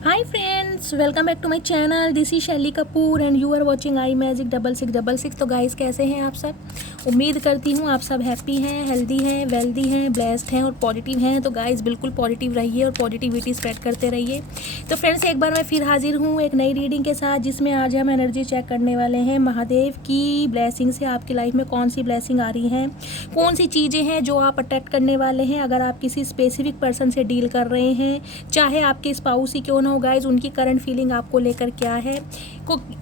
Hi friends, welcome back to my channel. This is Shaily Kapoor and you are watching I magic 6666। तो guys, कैसे हैं आप सब? उम्मीद करती हूँ आप सब हैप्पी हैं, हेल्दी हैं, वेल्दी हैं, ब्लेस्ड हैं और पॉजिटिव हैं। तो गाइस, बिल्कुल पॉजिटिव रहिए और पॉजिटिविटी स्प्रेड करते रहिए। तो फ्रेंड्स, एक बार मैं फिर हाजिर हूँ एक नई रीडिंग के साथ, जिसमें आज हम एनर्जी चेक करने वाले हैं। महादेव की ब्लेसिंग से आपकी लाइफ में कौन सी ब्लेसिंग आ रही हैं, कौन सी चीज़ें हैं जो आप अट्रैक्ट करने वाले हैं। अगर आप किसी स्पेसिफिक पर्सन से डील कर रहे हैं, चाहे आपके स्पाउस ही क्यों ना हो गाइज, उनकी करंट फीलिंग आपको लेकर क्या है,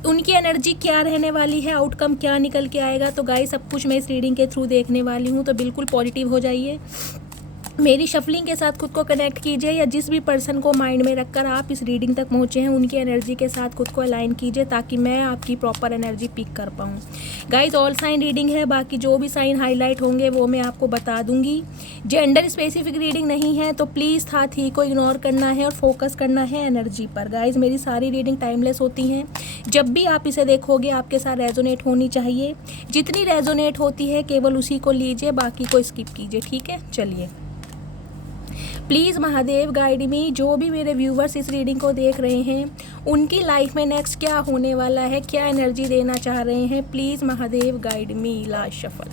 उनकी एनर्जी क्या रहने वाली है, आउटकम क्या निकल के आएगा। तो गाइज, सब कुछ मैं इस रीडिंग के थ्रू देखने वाली हूँ। तो बिल्कुल पॉजिटिव हो जाइए, मेरी शफलिंग के साथ खुद को कनेक्ट कीजिए, या जिस भी पर्सन को माइंड में रखकर आप इस रीडिंग तक पहुँचे हैं उनकी एनर्जी के साथ खुद को अलाइन कीजिए, ताकि मैं आपकी प्रॉपर एनर्जी पिक कर पाऊँ। गाइज, ऑल साइन रीडिंग है, बाकी जो भी साइन हाईलाइट होंगे वो मैं आपको बता दूंगी। जेंडर स्पेसिफिक रीडिंग नहीं है, तो प्लीज़ था थी को इग्नोर करना है और फोकस करना है एनर्जी पर। गाइज, मेरी सारी रीडिंग टाइमलेस होती हैं। जब भी आप इसे देखोगे आपके साथ रेजोनेट होनी चाहिए। जितनी रेजोनेट होती है केवल उसी को लीजिए, बाकी को स्किप कीजिए। ठीक है, चलिए। प्लीज़ महादेव गाइड मी। जो भी मेरे व्यूवर्स इस रीडिंग को देख रहे हैं, उनकी लाइफ में नेक्स्ट क्या होने वाला है, क्या एनर्जी देना चाह रहे हैं, please Mahadev guide me. Last shuffle.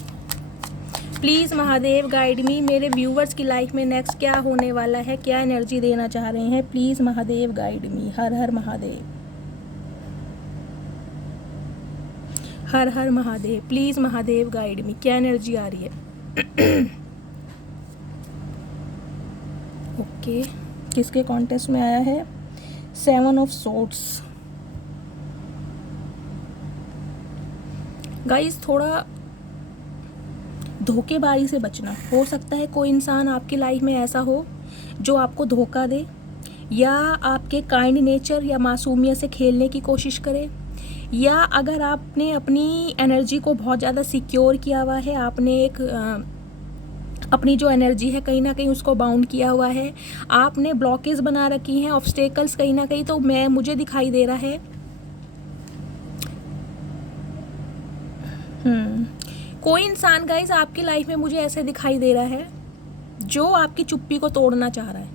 Please Mahadev guide मी। मेरे व्यूवर्स की लाइफ में नेक्स्ट क्या होने वाला है, क्या एनर्जी देना चाह रहे हैं, please Mahadev guide me. Her her Mahadev, her her Mahadev. Please Mahadev guide मी। क्या एनर्जी आ रही है? ओके, किसके कॉन्टेस्ट में आया है? 7 ऑफ सोर्ड्स। गाइस, थोड़ा धोखेबाजी से बचना। हो सकता है कोई इंसान आपकी लाइफ में ऐसा हो जो आपको धोखा दे, या आपके काइंड नेचर या मासूमियत से खेलने की कोशिश करे, या अगर आपने अपनी एनर्जी को बहुत ज़्यादा सिक्योर किया हुआ है, आपने एक अपनी जो एनर्जी है कहीं ना कहीं उसको बाउंड किया हुआ है, आपने ब्लॉकेज बना रखी हैं, ऑब्स्टेकल्स कहीं ना कहीं। तो मुझे दिखाई दे रहा है कोई इंसान गाइस आपकी लाइफ में मुझे ऐसे दिखाई दे रहा है जो आपकी चुप्पी को तोड़ना चाह रहा है,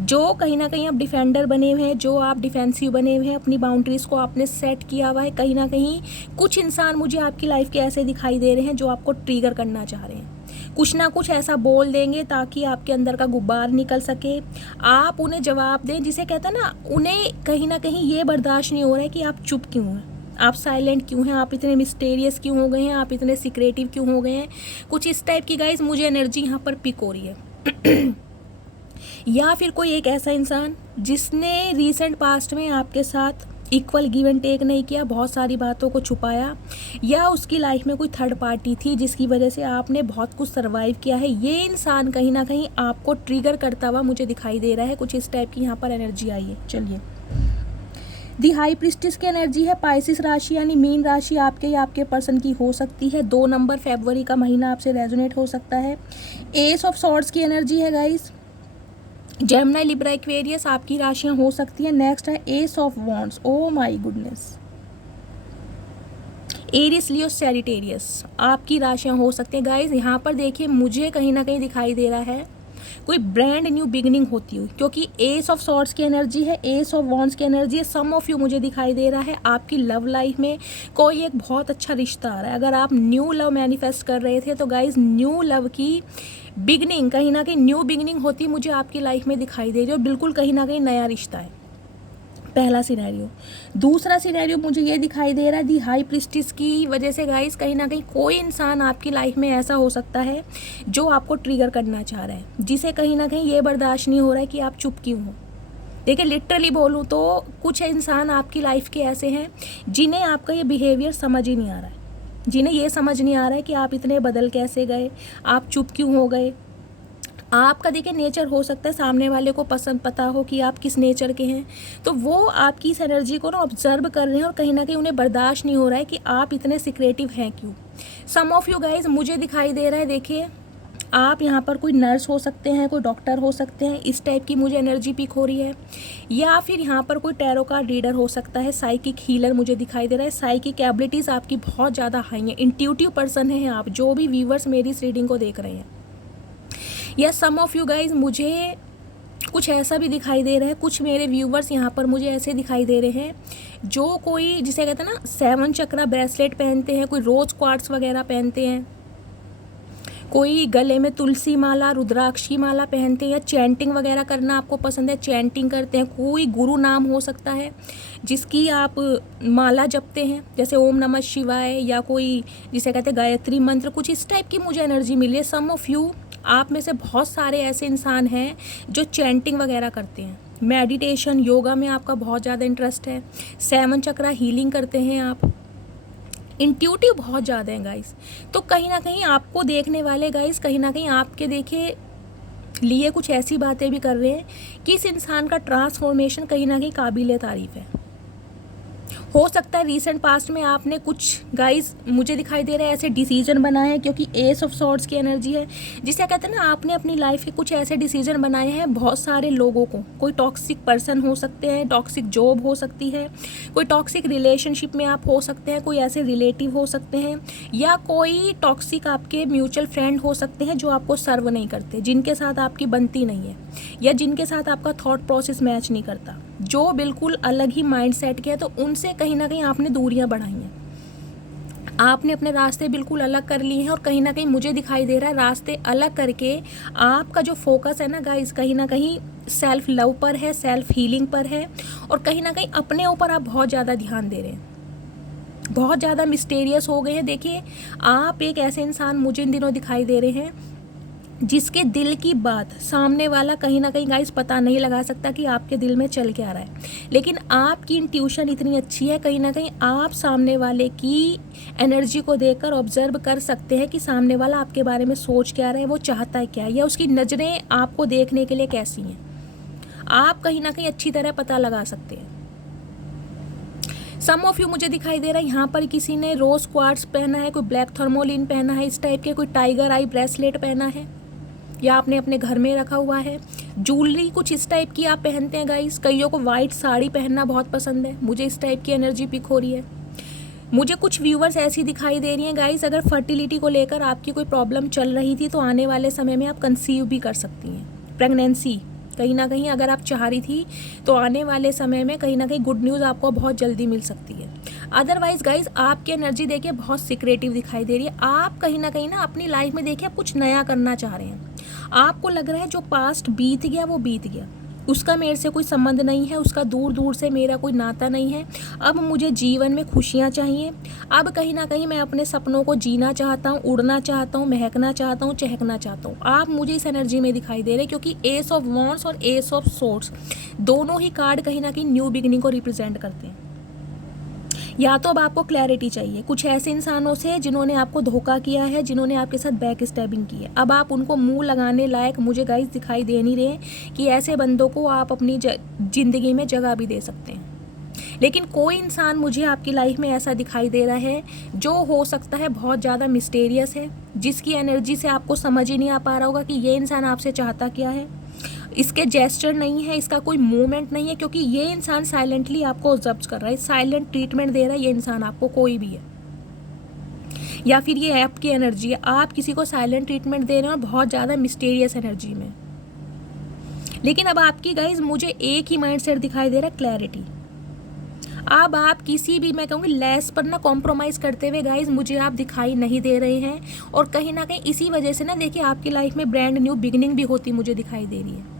जो कहीं ना कहीं आप डिफेंडर बने हुए हैं, जो आप डिफेंसिव बने हुए हैं, अपनी बाउंड्रीज को आपने सेट किया हुआ है। कहीं ना कहीं कुछ इंसान मुझे आपकी लाइफ के ऐसे दिखाई दे रहे हैं जो आपको ट्रिगर करना चाह रहे हैं। कुछ ना कुछ ऐसा बोल देंगे ताकि आपके अंदर का गुब्बार निकल सके, आप उन्हें जवाब दें। जिसे कहते हैं ना, उन्हें कहीं ना कहीं ये बर्दाश्त नहीं हो रहा है कि आप चुप क्यों हैं, आप साइलेंट क्यों हैं, आप इतने मिस्टीरियस क्यों हो गए हैं, आप इतने सीक्रेटिव क्यों हो गए हैं। कुछ इस टाइप की गाइस मुझे एनर्जी यहाँ पर पिक हो रही है। या फिर कोई एक ऐसा इंसान जिसने रीसेंट पास्ट में आपके साथ इक्वल गिव एंड टेक नहीं किया, बहुत सारी बातों को छुपाया, या उसकी लाइफ में कोई थर्ड पार्टी थी जिसकी वजह से आपने बहुत कुछ सर्वाइव किया है। ये इंसान कहीं ना कहीं आपको ट्रिगर करता हुआ मुझे दिखाई दे रहा है। कुछ इस टाइप की यहाँ पर एनर्जी आई है। चलिए, दी हाई प्रिस्टिस की एनर्जी है। पाइसिस राशि यानी मीन राशि आपके या आपके पर्सन की हो सकती है। 2 नंबर फरवरी का महीना आपसे रेजोनेट हो सकता है। एस ऑफ सॉर्ड्स की एनर्जी है गाइस। जेमिनी, लिब्रा, एक्वेरियस आपकी राशियां हो सकती हैं। नेक्स्ट है ace of wands. Oh my goodness. Aries, Leo, Sagittarius आपकी राशियां हो सकती हैं। गाइस, यहाँ पर देखिए मुझे कहीं ना कहीं दिखाई दे रहा है कोई ब्रांड न्यू बिगनिंग होती हुई, क्योंकि एस ऑफ सॉर्ड्स की एनर्जी है, एस ऑफ वॉन्ड्स की एनर्जी है। सम ऑफ यू मुझे दिखाई दे रहा है आपकी लव लाइफ में कोई एक बहुत अच्छा रिश्ता आ रहा है। अगर आप न्यू लव मैनिफेस्ट कर रहे थे तो गाइज, न्यू लव की बिगनिंग, कहीं ना कहीं न्यू बिगनिंग होती मुझे आपकी लाइफ में दिखाई दे रही है, और बिल्कुल कहीं ना कहीं नया रिश्ता है। पहला सिनेरियो। दूसरा सिनेरियो मुझे ये दिखाई दे रहा है दी हाई प्रिस्टिस की वजह से गाइस, कहीं ना कहीं कोई इंसान आपकी लाइफ में ऐसा हो सकता है जो आपको ट्रिगर करना चाह रहा है, जिसे कहीं ना कहीं ये बर्दाश्त नहीं हो रहा है कि आप चुप क्यों हो। देखिए, लिटरली बोलूँ तो कुछ इंसान आपकी लाइफ के ऐसे हैं जिन्हें आपका ये बिहेवियर समझ ही नहीं आ रहा है, जिन्हें ये समझ नहीं आ रहा है कि आप इतने बदल कैसे गए, आप चुप क्यों हो गए। आपका देखिए नेचर हो सकता है सामने वाले को पसंद पता हो कि आप किस नेचर के हैं, तो वो आपकी इस एनर्जी को ना ऑब्जर्व कर रहे हैं, और कहीं ना कहीं उन्हें बर्दाश्त नहीं हो रहा है कि आप इतने सीक्रेटिव हैं क्यों। सम ऑफ यू गाइज मुझे दिखाई दे रहा है, देखिए आप यहाँ पर कोई नर्स हो सकते हैं, कोई डॉक्टर हो सकते हैं, इस टाइप की मुझे एनर्जी पिक हो रही है। या फिर यहाँ पर कोई टैरो कार्ड रीडर हो सकता है, साइकिक हीलर मुझे दिखाई दे रहा है। साइकिक एबिलिटीज़ आपकी बहुत ज़्यादा हाई हैं, इंट्यूटिव पर्सन हैं आप, जो भी व्यूवर्स मेरी इस रीडिंग को देख रहे हैं। या सम ऑफ यू गाइज मुझे कुछ ऐसा भी दिखाई दे रहा है, कुछ मेरे व्यूवर्स यहाँ पर मुझे ऐसे दिखाई दे रहे हैं जो कोई जिसे कहते हैं ना 7 चक्रा ब्रेसलेट पहनते हैं, कोई रोज़ क्वार्ट्स वगैरह पहनते हैं, कोई गले में तुलसी माला रुद्राक्षी माला पहनते हैं, या चैंटिंग वगैरह करना आपको पसंद है, चैंटिंग करते हैं, कोई गुरु नाम हो सकता है जिसकी आप माला जपते हैं, जैसे ओम नमः शिवाय या कोई जिसे कहते हैं गायत्री मंत्र, कुछ इस टाइप की मुझे एनर्जी मिली है। सम ऑफ यू, आप में से बहुत सारे ऐसे इंसान हैं जो चैंटिंग वगैरह करते हैं, मेडिटेशन योगा में आपका बहुत ज़्यादा इंटरेस्ट है, 7 चक्रा हीलिंग करते हैं आप, इंट्यूटिव बहुत ज़्यादा हैं गाइस। तो कहीं ना कहीं आपको देखने वाले गाइस कहीं ना कहीं आपके देखे लिए कुछ ऐसी बातें भी कर रहे हैं कि इस इंसान का ट्रांसफॉर्मेशन कहीं ना कहीं काबिल तारीफ़ है। हो सकता है रीसेंट पास्ट में आपने कुछ गाइस मुझे दिखाई दे रहा है ऐसे डिसीजन बनाए हैं, क्योंकि एस ऑफ सॉर्ड्स की एनर्जी है, जिसे कहते हैं ना आपने अपनी लाइफ के कुछ ऐसे डिसीजन बनाए हैं बहुत सारे लोगों को, कोई टॉक्सिक पर्सन हो सकते हैं, टॉक्सिक जॉब हो सकती है, कोई टॉक्सिक रिलेशनशिप में आप हो सकते हैं, कोई ऐसे रिलेटिव हो सकते हैं, या कोई टॉक्सिक आपके म्यूचुअल फ्रेंड हो सकते हैं जो आपको सर्व नहीं करते, जिनके साथ आपकी बनती नहीं है, या जिनके साथ आपका थॉट प्रोसेस मैच नहीं करता, जो बिल्कुल अलग ही माइंड सेट के है। तो उनसे कहीं ना कहीं आपने दूरियां बढ़ाई हैं, आपने अपने रास्ते बिल्कुल अलग कर लिए हैं, और कहीं ना कहीं मुझे दिखाई दे रहा है रास्ते अलग करके आपका जो फोकस है ना गाइस कहीं ना कहीं सेल्फ लव पर है, सेल्फ हीलिंग पर है, और कहीं ना कहीं अपने ऊपर आप बहुत ज़्यादा ध्यान दे रहे हैं, बहुत ज़्यादा मिस्टीरियस हो गए हैं। देखिए आप एक ऐसे इंसान मुझे इन दिनों दिखाई दे रहे हैं जिसके दिल की बात सामने वाला कहीं ना कहीं गाइस पता नहीं लगा सकता कि आपके दिल में चल क्या रहा है, लेकिन आपकी इंट्यूशन इतनी अच्छी है कहीं ना कहीं आप सामने वाले की एनर्जी को देखकर ऑब्जर्व कर सकते हैं कि सामने वाला आपके बारे में सोच क्या रहा है, वो चाहता है क्या है, या उसकी नज़रें आपको देखने के लिए कैसी हैं, आप कहीं ना कहीं अच्छी तरह पता लगा सकते हैं। सम ऑफ यू मुझे दिखाई दे रहा है यहाँ पर किसी ने रोज़ क्वार्ट्स पहना है, कोई ब्लैक थर्मोलिन पहना है इस टाइप के, कोई टाइगर आई ब्रेसलेट पहना है, या आपने अपने घर में रखा हुआ है, ज्वेलरी कुछ इस टाइप की आप पहनते हैं गाइस, कईयों को वाइट साड़ी पहनना बहुत पसंद है, मुझे इस टाइप की एनर्जी पिक हो रही है। मुझे कुछ व्यूवर्स ऐसी दिखाई दे रही हैं गाइस, अगर फर्टिलिटी को लेकर आपकी कोई प्रॉब्लम चल रही थी तो आने वाले समय में आप कंसीव भी कर सकती हैं, प्रेगनेंसी कहीं ना कहीं अगर आप चाह रही थी तो आने वाले समय में कहीं ना कहीं गुड न्यूज़ आपको बहुत जल्दी मिल सकती है। अदरवाइज गाइज आपकी एनर्जी देखिए बहुत सिक्रेटिव दिखाई दे रही है, आप कहीं ना अपनी लाइफ में देखिए आप कुछ नया करना चाह रहे हैं, आपको लग रहा है जो पास्ट बीत गया वो बीत गया, उसका मेरे से कोई संबंध नहीं है, उसका दूर दूर से मेरा कोई नाता नहीं है, अब मुझे जीवन में खुशियाँ चाहिए, अब कहीं ना कहीं मैं अपने सपनों को जीना चाहता हूँ, उड़ना चाहता हूँ, महकना चाहता हूँ, चहकना चाहता हूँ। आप मुझे इस एनर्जी में दिखाई दे रहे, क्योंकि एस ऑफ वॉन्ड्स और एस ऑफ सोर्ड्स दोनों ही कार्ड कहीं ना कहीं न्यू बिगिनिंग को रिप्रेजेंट करते हैं। या तो अब आपको क्लैरिटी चाहिए कुछ ऐसे इंसानों से जिन्होंने आपको धोखा किया है, जिन्होंने आपके साथ बैक स्टैबिंग की है, अब आप उनको मुंह लगाने लायक मुझे गाइस दिखाई दे नहीं रहे कि ऐसे बंदों को आप अपनी ज़िंदगी में जगह भी दे सकते हैं। लेकिन कोई इंसान मुझे आपकी लाइफ में ऐसा दिखाई दे रहा है जो हो सकता है बहुत ज़्यादा मिस्टीरियस है, जिसकी एनर्जी से आपको समझ ही नहीं आ पा रहा होगा कि ये इंसान आपसे चाहता क्या है, इसके जेस्चर नहीं है, इसका कोई मूवमेंट नहीं है, क्योंकि ये इंसान साइलेंटली आपको ऑब्जर्व कर रहा है, साइलेंट ट्रीटमेंट दे रहा है ये इंसान आपको, कोई भी है, या फिर ये ऐप की एनर्जी है, आप किसी को साइलेंट ट्रीटमेंट दे रहे हो बहुत ज़्यादा मिस्टीरियस एनर्जी में। लेकिन अब आपकी गाइज मुझे एक ही माइंड सेट दिखाई दे रहा है, क्लैरिटी। अब आप किसी भी मैं कहूँगी लेस पर ना कॉम्प्रोमाइज़ करते हुए गाइज मुझे आप दिखाई नहीं दे रहे हैं, और कहीं ना कहीं इसी वजह से ना देखिए आपकी लाइफ में ब्रांड न्यू बिगिनिंग भी होती मुझे दिखाई दे रही है।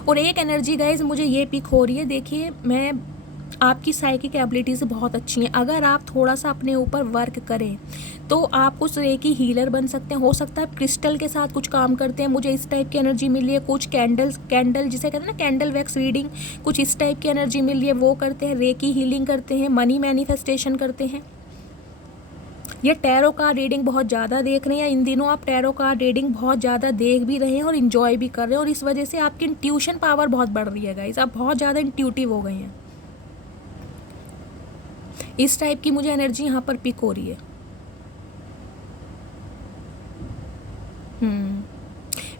और एक एनर्जी गाइज मुझे ये पिक हो रही है, देखिए मैं आपकी साइकिक एबिलिटीज़ बहुत अच्छी हैं, अगर आप थोड़ा सा अपने ऊपर वर्क करें तो आप उस रेकी हीलर बन सकते हैं। हो सकता है आप क्रिस्टल के साथ कुछ काम करते हैं, मुझे इस टाइप की एनर्जी मिल रही है, कुछ कैंडल जिसे कहते हैं ना कैंडल वैक्स रीडिंग, कुछ इस टाइप की एनर्जी मिल रही है, वो करते हैं, रेकी हीलिंग करते हैं, मनी मैनिफेस्टेशन करते हैं, या टैरो कार्ड रीडिंग बहुत ज़्यादा देख रहे हैं, इन दिनों आप टैरो कार्ड रीडिंग बहुत ज़्यादा देख भी रहे हैं और इन्जॉय भी कर रहे हैं, और इस वजह से आपकी इंट्यूशन पावर बहुत बढ़ रही है गाइस, आप बहुत ज़्यादा इंट्यूटिव हो गए हैं। इस टाइप की मुझे एनर्जी यहाँ पर पिक हो रही है।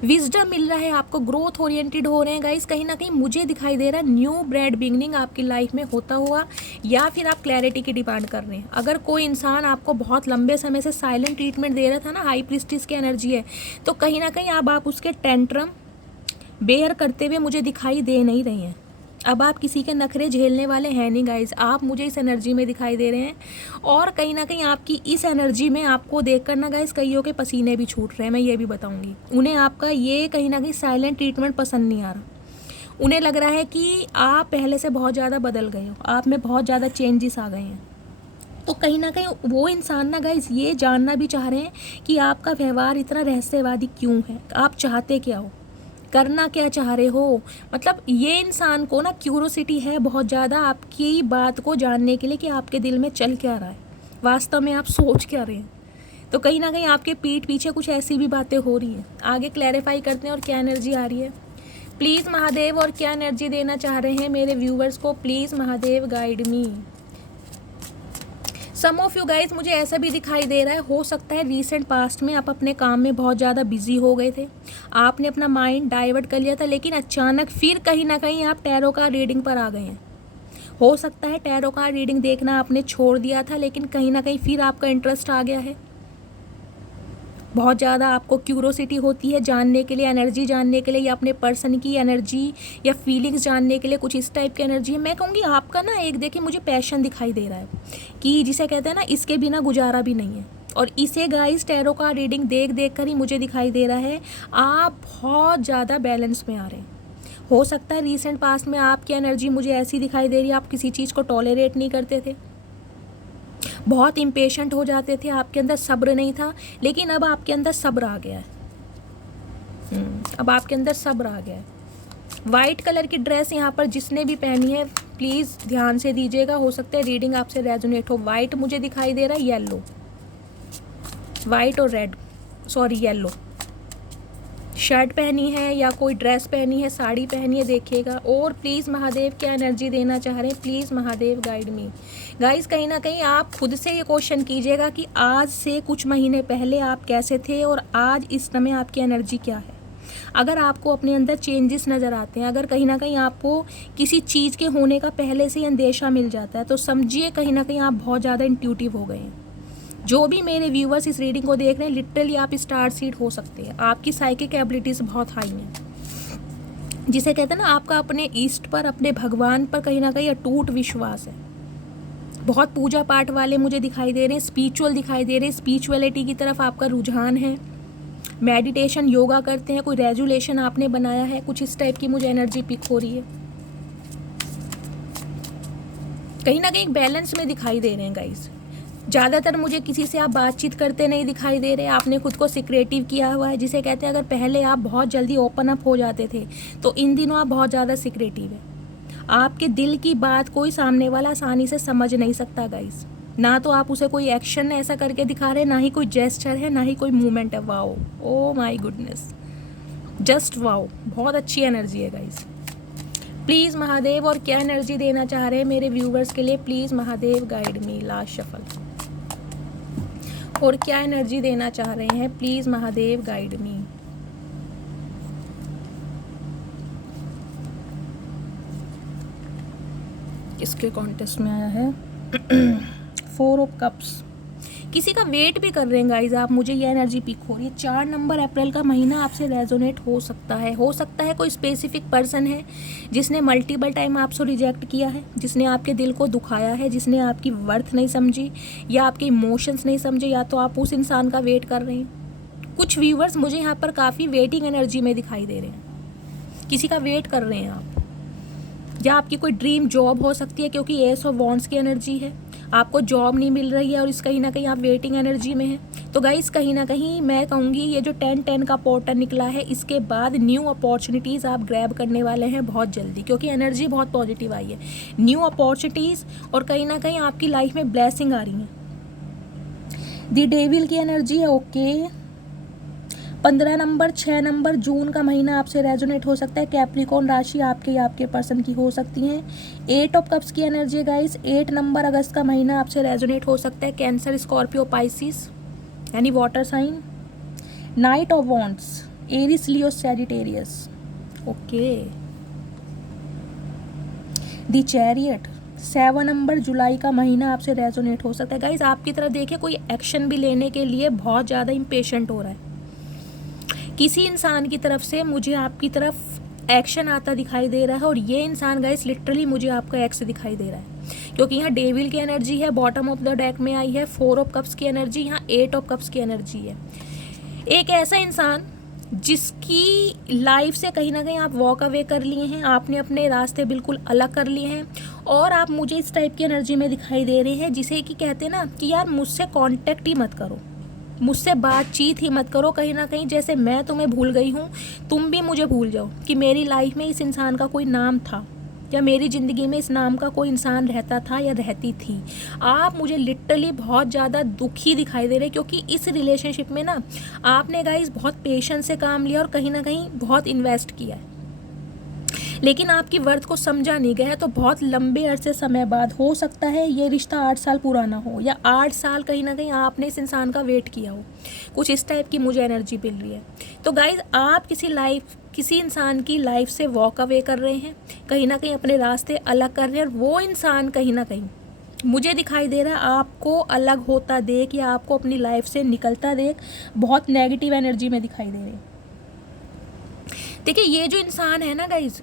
विजडम मिल रहा है आपको, ग्रोथ ओरिएंटेड हो रहे हैं गाइस। कहीं ना कहीं मुझे दिखाई दे रहा है न्यू ब्रेड बिगनिंग आपकी लाइफ में होता हुआ, या फिर आप क्लैरिटी की डिमांड कर रहे हैं। अगर कोई इंसान आपको बहुत लंबे समय से साइलेंट ट्रीटमेंट दे रहा था ना, हाई प्रीस्टिस की एनर्जी है, तो कहीं ना कहीं अब आप उसके टेंट्रम बेयर करते हुए मुझे दिखाई दे नहीं रही हैं। अब आप किसी के नखरे झेलने वाले हैं नहीं गाइज, आप मुझे इस एनर्जी में दिखाई दे रहे हैं। और कहीं ना कहीं आपकी इस एनर्जी में आपको देखकर ना गाइज कईयों के पसीने भी छूट रहे हैं, मैं ये भी बताऊंगी। उन्हें आपका ये कहीं ना कहीं साइलेंट ट्रीटमेंट पसंद नहीं आ रहा। उन्हें लग रहा है कि आप पहले से बहुत ज़्यादा बदल गए हो, आप में बहुत ज़्यादा चेंजेस आ गए हैं। तो कहीं ना कहीं वो इंसान ना गाइज ये जानना भी चाह रहे हैं कि आपका व्यवहार इतना रहस्यवादी क्यों है, आप चाहते क्या हो, करना क्या चाह रहे हो। मतलब ये इंसान को ना क्यूरोसिटी है बहुत ज़्यादा आपकी बात को जानने के लिए कि आपके दिल में चल क्या रहा है, वास्तव में आप सोच क्या रहे हैं। तो कहीं ना कहीं आपके पीठ पीछे कुछ ऐसी भी बातें हो रही हैं। आगे क्लैरिफाई करते हैं और क्या एनर्जी आ रही है प्लीज़ महादेव, और क्या एनर्जी देना चाह रहे हैं मेरे व्यूवर्स को, please Mahadev guide me. Some of you guys, मुझे ऐसा भी दिखाई दे रहा है, हो सकता है रीसेंट पास्ट में आप अपने काम में बहुत ज़्यादा बिजी हो गए थे, आपने अपना माइंड डाइवर्ट कर लिया था, लेकिन अचानक फिर कहीं ना कहीं आप टैरो कार्ड रीडिंग पर आ गए हैं। हो सकता है टैरो कार्ड रीडिंग देखना आपने छोड़ दिया था, लेकिन कहीं ना कहीं फिर आपका इंटरेस्ट आ गया है। बहुत ज़्यादा आपको क्यूरोसिटी होती है जानने के लिए, एनर्जी जानने के लिए, या अपने पर्सन की एनर्जी या फीलिंग्स जानने के लिए, कुछ इस टाइप की एनर्जी है। मैं कहूँगी आपका ना एक देखिए मुझे पैशन दिखाई दे रहा है कि जिसे कहते हैं ना इसके बिना गुजारा भी नहीं है। और इसे गाइस टैरो का रीडिंग देख देख कर ही मुझे दिखाई दे रहा है आप बहुत ज़्यादा बैलेंस में आ रहे हैं। हो सकता है रिसेंट पास्ट में आपकी एनर्जी मुझे ऐसी दिखाई दे रही है, आप किसी चीज़ को टॉलरेट नहीं करते थे, बहुत इम्पेशेंट हो जाते थे, आपके अंदर सब्र नहीं था, लेकिन अब आपके अंदर सब्र आ गया है। अब आपके अंदर सब्र आ गया है। वाइट कलर की ड्रेस यहाँ पर जिसने भी पहनी है प्लीज़ ध्यान से दीजिएगा, हो सकता है रीडिंग आपसे रेजोनेट हो। वाइट मुझे दिखाई दे रहा है, येलो, वाइट और रेड, सॉरी येलो शर्ट पहनी है या कोई ड्रेस पहनी है, साड़ी पहनी है, देखिएगा। और प्लीज़ महादेव क्या एनर्जी देना चाह रहे हैं, please Mahadev guide me. Guys कहीं ना कहीं आप खुद से ये क्वेश्चन कीजिएगा कि आज से कुछ महीने पहले आप कैसे थे और आज इस समय आपकी एनर्जी क्या है। अगर आपको अपने अंदर चेंजेस नज़र आते हैं, अगर कहीं ना कहीं आपको किसी चीज़ के होने का पहले से ही अंदेशा मिल जाता है, तो समझिए कहीं ना कहीं आप बहुत ज़्यादा इंट्यूटिव हो गए हैं। जो भी मेरे व्यूवर्स इस रीडिंग को देख रहे हैं, लिटरली आप स्टार सीड हो सकते हैं, आपकी साइकिक एबिलिटीज़ बहुत हाई हैं। जिसे कहते हैं ना आपका अपने ईष्ट पर, अपने भगवान पर कहीं ना कहीं अटूट विश्वास है। बहुत पूजा पाठ वाले मुझे दिखाई दे रहे हैं, स्पिरिचुअल दिखाई दे रहे हैं, स्पिरिचुअलिटी की तरफ आपका रुझान है, मेडिटेशन योगा करते हैं, कोई रेजुलेशन आपने बनाया है, कुछ इस टाइप की मुझे एनर्जी पिक हो रही है। कहीं ना कहीं बैलेंस में दिखाई दे रहे हैं गाइस। ज़्यादातर मुझे किसी से आप बातचीत करते नहीं दिखाई दे रहे, आपने खुद को सिक्रेटिव किया हुआ है। जिसे कहते हैं अगर पहले आप बहुत जल्दी ओपन अप हो जाते थे, तो इन दिनों आप बहुत ज़्यादा सिक्रेटिव है। आपके दिल की बात कोई सामने वाला आसानी से समझ नहीं सकता गाइस। ना तो आप उसे कोई एक्शन ऐसा करके दिखा रहे, ना ही कोई जेस्चर है, ना ही कोई मूवमेंट है। Wow, O my goodness, just wow, बहुत अच्छी एनर्जी है गाइस। प्लीज़ महादेव और क्या एनर्जी देना चाह रहे हैं मेरे व्यूवर्स के लिए, please Mahadev guide me. Last shuffle, और क्या एनर्जी देना चाह रहे हैं प्लीज़ महादेव गाइड मी। किसके कॉन्टेस्ट में आया है 4 ऑफ कप्स। किसी का वेट भी कर रहे हैं गाइज आप, मुझे ये एनर्जी पिक हो रही है। 4 नंबर अप्रैल का महीना आपसे रेजोनेट हो सकता है। हो सकता है कोई स्पेसिफिक पर्सन है जिसने मल्टीपल टाइम आपसे रिजेक्ट किया है, जिसने आपके दिल को दुखाया है, जिसने आपकी वर्थ नहीं समझी या आपके इमोशंस नहीं समझे, या तो आप उस इंसान का वेट कर रहे हैं। कुछ व्यूवर्स मुझे यहाँ पर काफ़ी वेटिंग एनर्जी में दिखाई दे रहे हैं, किसी का वेट कर रहे हैं आप, या आपकी कोई ड्रीम जॉब हो सकती है, क्योंकि एस ऑफ वॉन्ड्स की एनर्जी है, आपको जॉब नहीं मिल रही है और इस कहीं ना कहीं आप वेटिंग एनर्जी में हैं। तो गाइस कहीं ना कहीं मैं कहूँगी ये जो 10-10 का पोर्टल निकला है, इसके बाद न्यू अपॉर्चुनिटीज़ आप ग्रैब करने वाले हैं बहुत जल्दी, क्योंकि एनर्जी बहुत पॉजिटिव आई है। न्यू अपॉर्चुनिटीज़ और कहीं ना कहीं आपकी लाइफ में ब्लेसिंग आ रही है। दी डेविल की एनर्जी है, ओके। 15 नंबर 6 नंबर जून का महीना आपसे रेजोनेट हो सकता है। कैप्रिकॉर्न राशि आपके या आपके पर्सन की हो सकती हैं। 8 ऑफ कप्स की एनर्जी है गाइस। 8 नंबर अगस्त का महीना आपसे रेजोनेट हो सकता है। कैंसर, स्कॉर्पियो, पाइसिस यानी water sign. Knight of wands Aries, Leo, Sagittarius. Okay. The chariot, 7 number, जुलाई का महीना आपसे रेजोनेट हो सकता है। गाइज आपकी तरफ देखिए कोई एक्शन भी लेने के लिए बहुत ज़्यादा इम्पेशेंट हो रहा है। किसी इंसान की तरफ से मुझे आपकी तरफ एक्शन आता दिखाई दे रहा है, और ये इंसान गाइस लिटरली मुझे आपका एक्स दिखाई दे रहा है, क्योंकि यहाँ डेविल की एनर्जी है, बॉटम ऑफ द डेक में आई है 4 ऑफ कप्स की एनर्जी, यहाँ 8 ऑफ कप्स की एनर्जी है। एक ऐसा इंसान जिसकी लाइफ से कहीं ना कहीं आप वॉक अवे कर लिए हैं, आपने अपने रास्ते बिल्कुल अलग कर लिए हैं, और आप मुझे इस टाइप की एनर्जी में दिखाई दे रहे हैं जिसे कि कहते हैं ना कि यार मुझसे कांटेक्ट ही मत करो, मुझसे बातचीत ही मत करो। कहीं ना कहीं जैसे मैं तुम्हें भूल गई हूँ, तुम भी मुझे भूल जाओ कि मेरी लाइफ में इस इंसान का कोई नाम था, या मेरी ज़िंदगी में इस नाम का कोई इंसान रहता था या रहती थी। आप मुझे लिटरली बहुत ज़्यादा दुखी दिखाई दे रहे, क्योंकि इस रिलेशनशिप में ना आपने गाइस बहुत पेशेंस से काम लिया और कहीं ना कहीं बहुत इन्वेस्ट किया है, लेकिन आपकी वर्थ को समझा नहीं गया। तो बहुत लंबे अरसे समय बाद, हो सकता है ये रिश्ता 8 साल पुराना हो, या 8 साल कहीं ना कहीं आपने इस इंसान का वेट किया हो, कुछ इस टाइप की मुझे एनर्जी मिल रही है। तो गाइज आप किसी इंसान की लाइफ से वॉक अवे कर रहे हैं, कहीं ना कहीं अपने रास्ते अलग कर रहे हैं, और वो इंसान कहीं ना कहीं मुझे दिखाई दे रहा है आपको अलग होता देख, या आपको अपनी लाइफ से निकलता देख बहुत नेगेटिव एनर्जी में दिखाई दे रहे हैं। देखिए ये जो इंसान है ना गाइज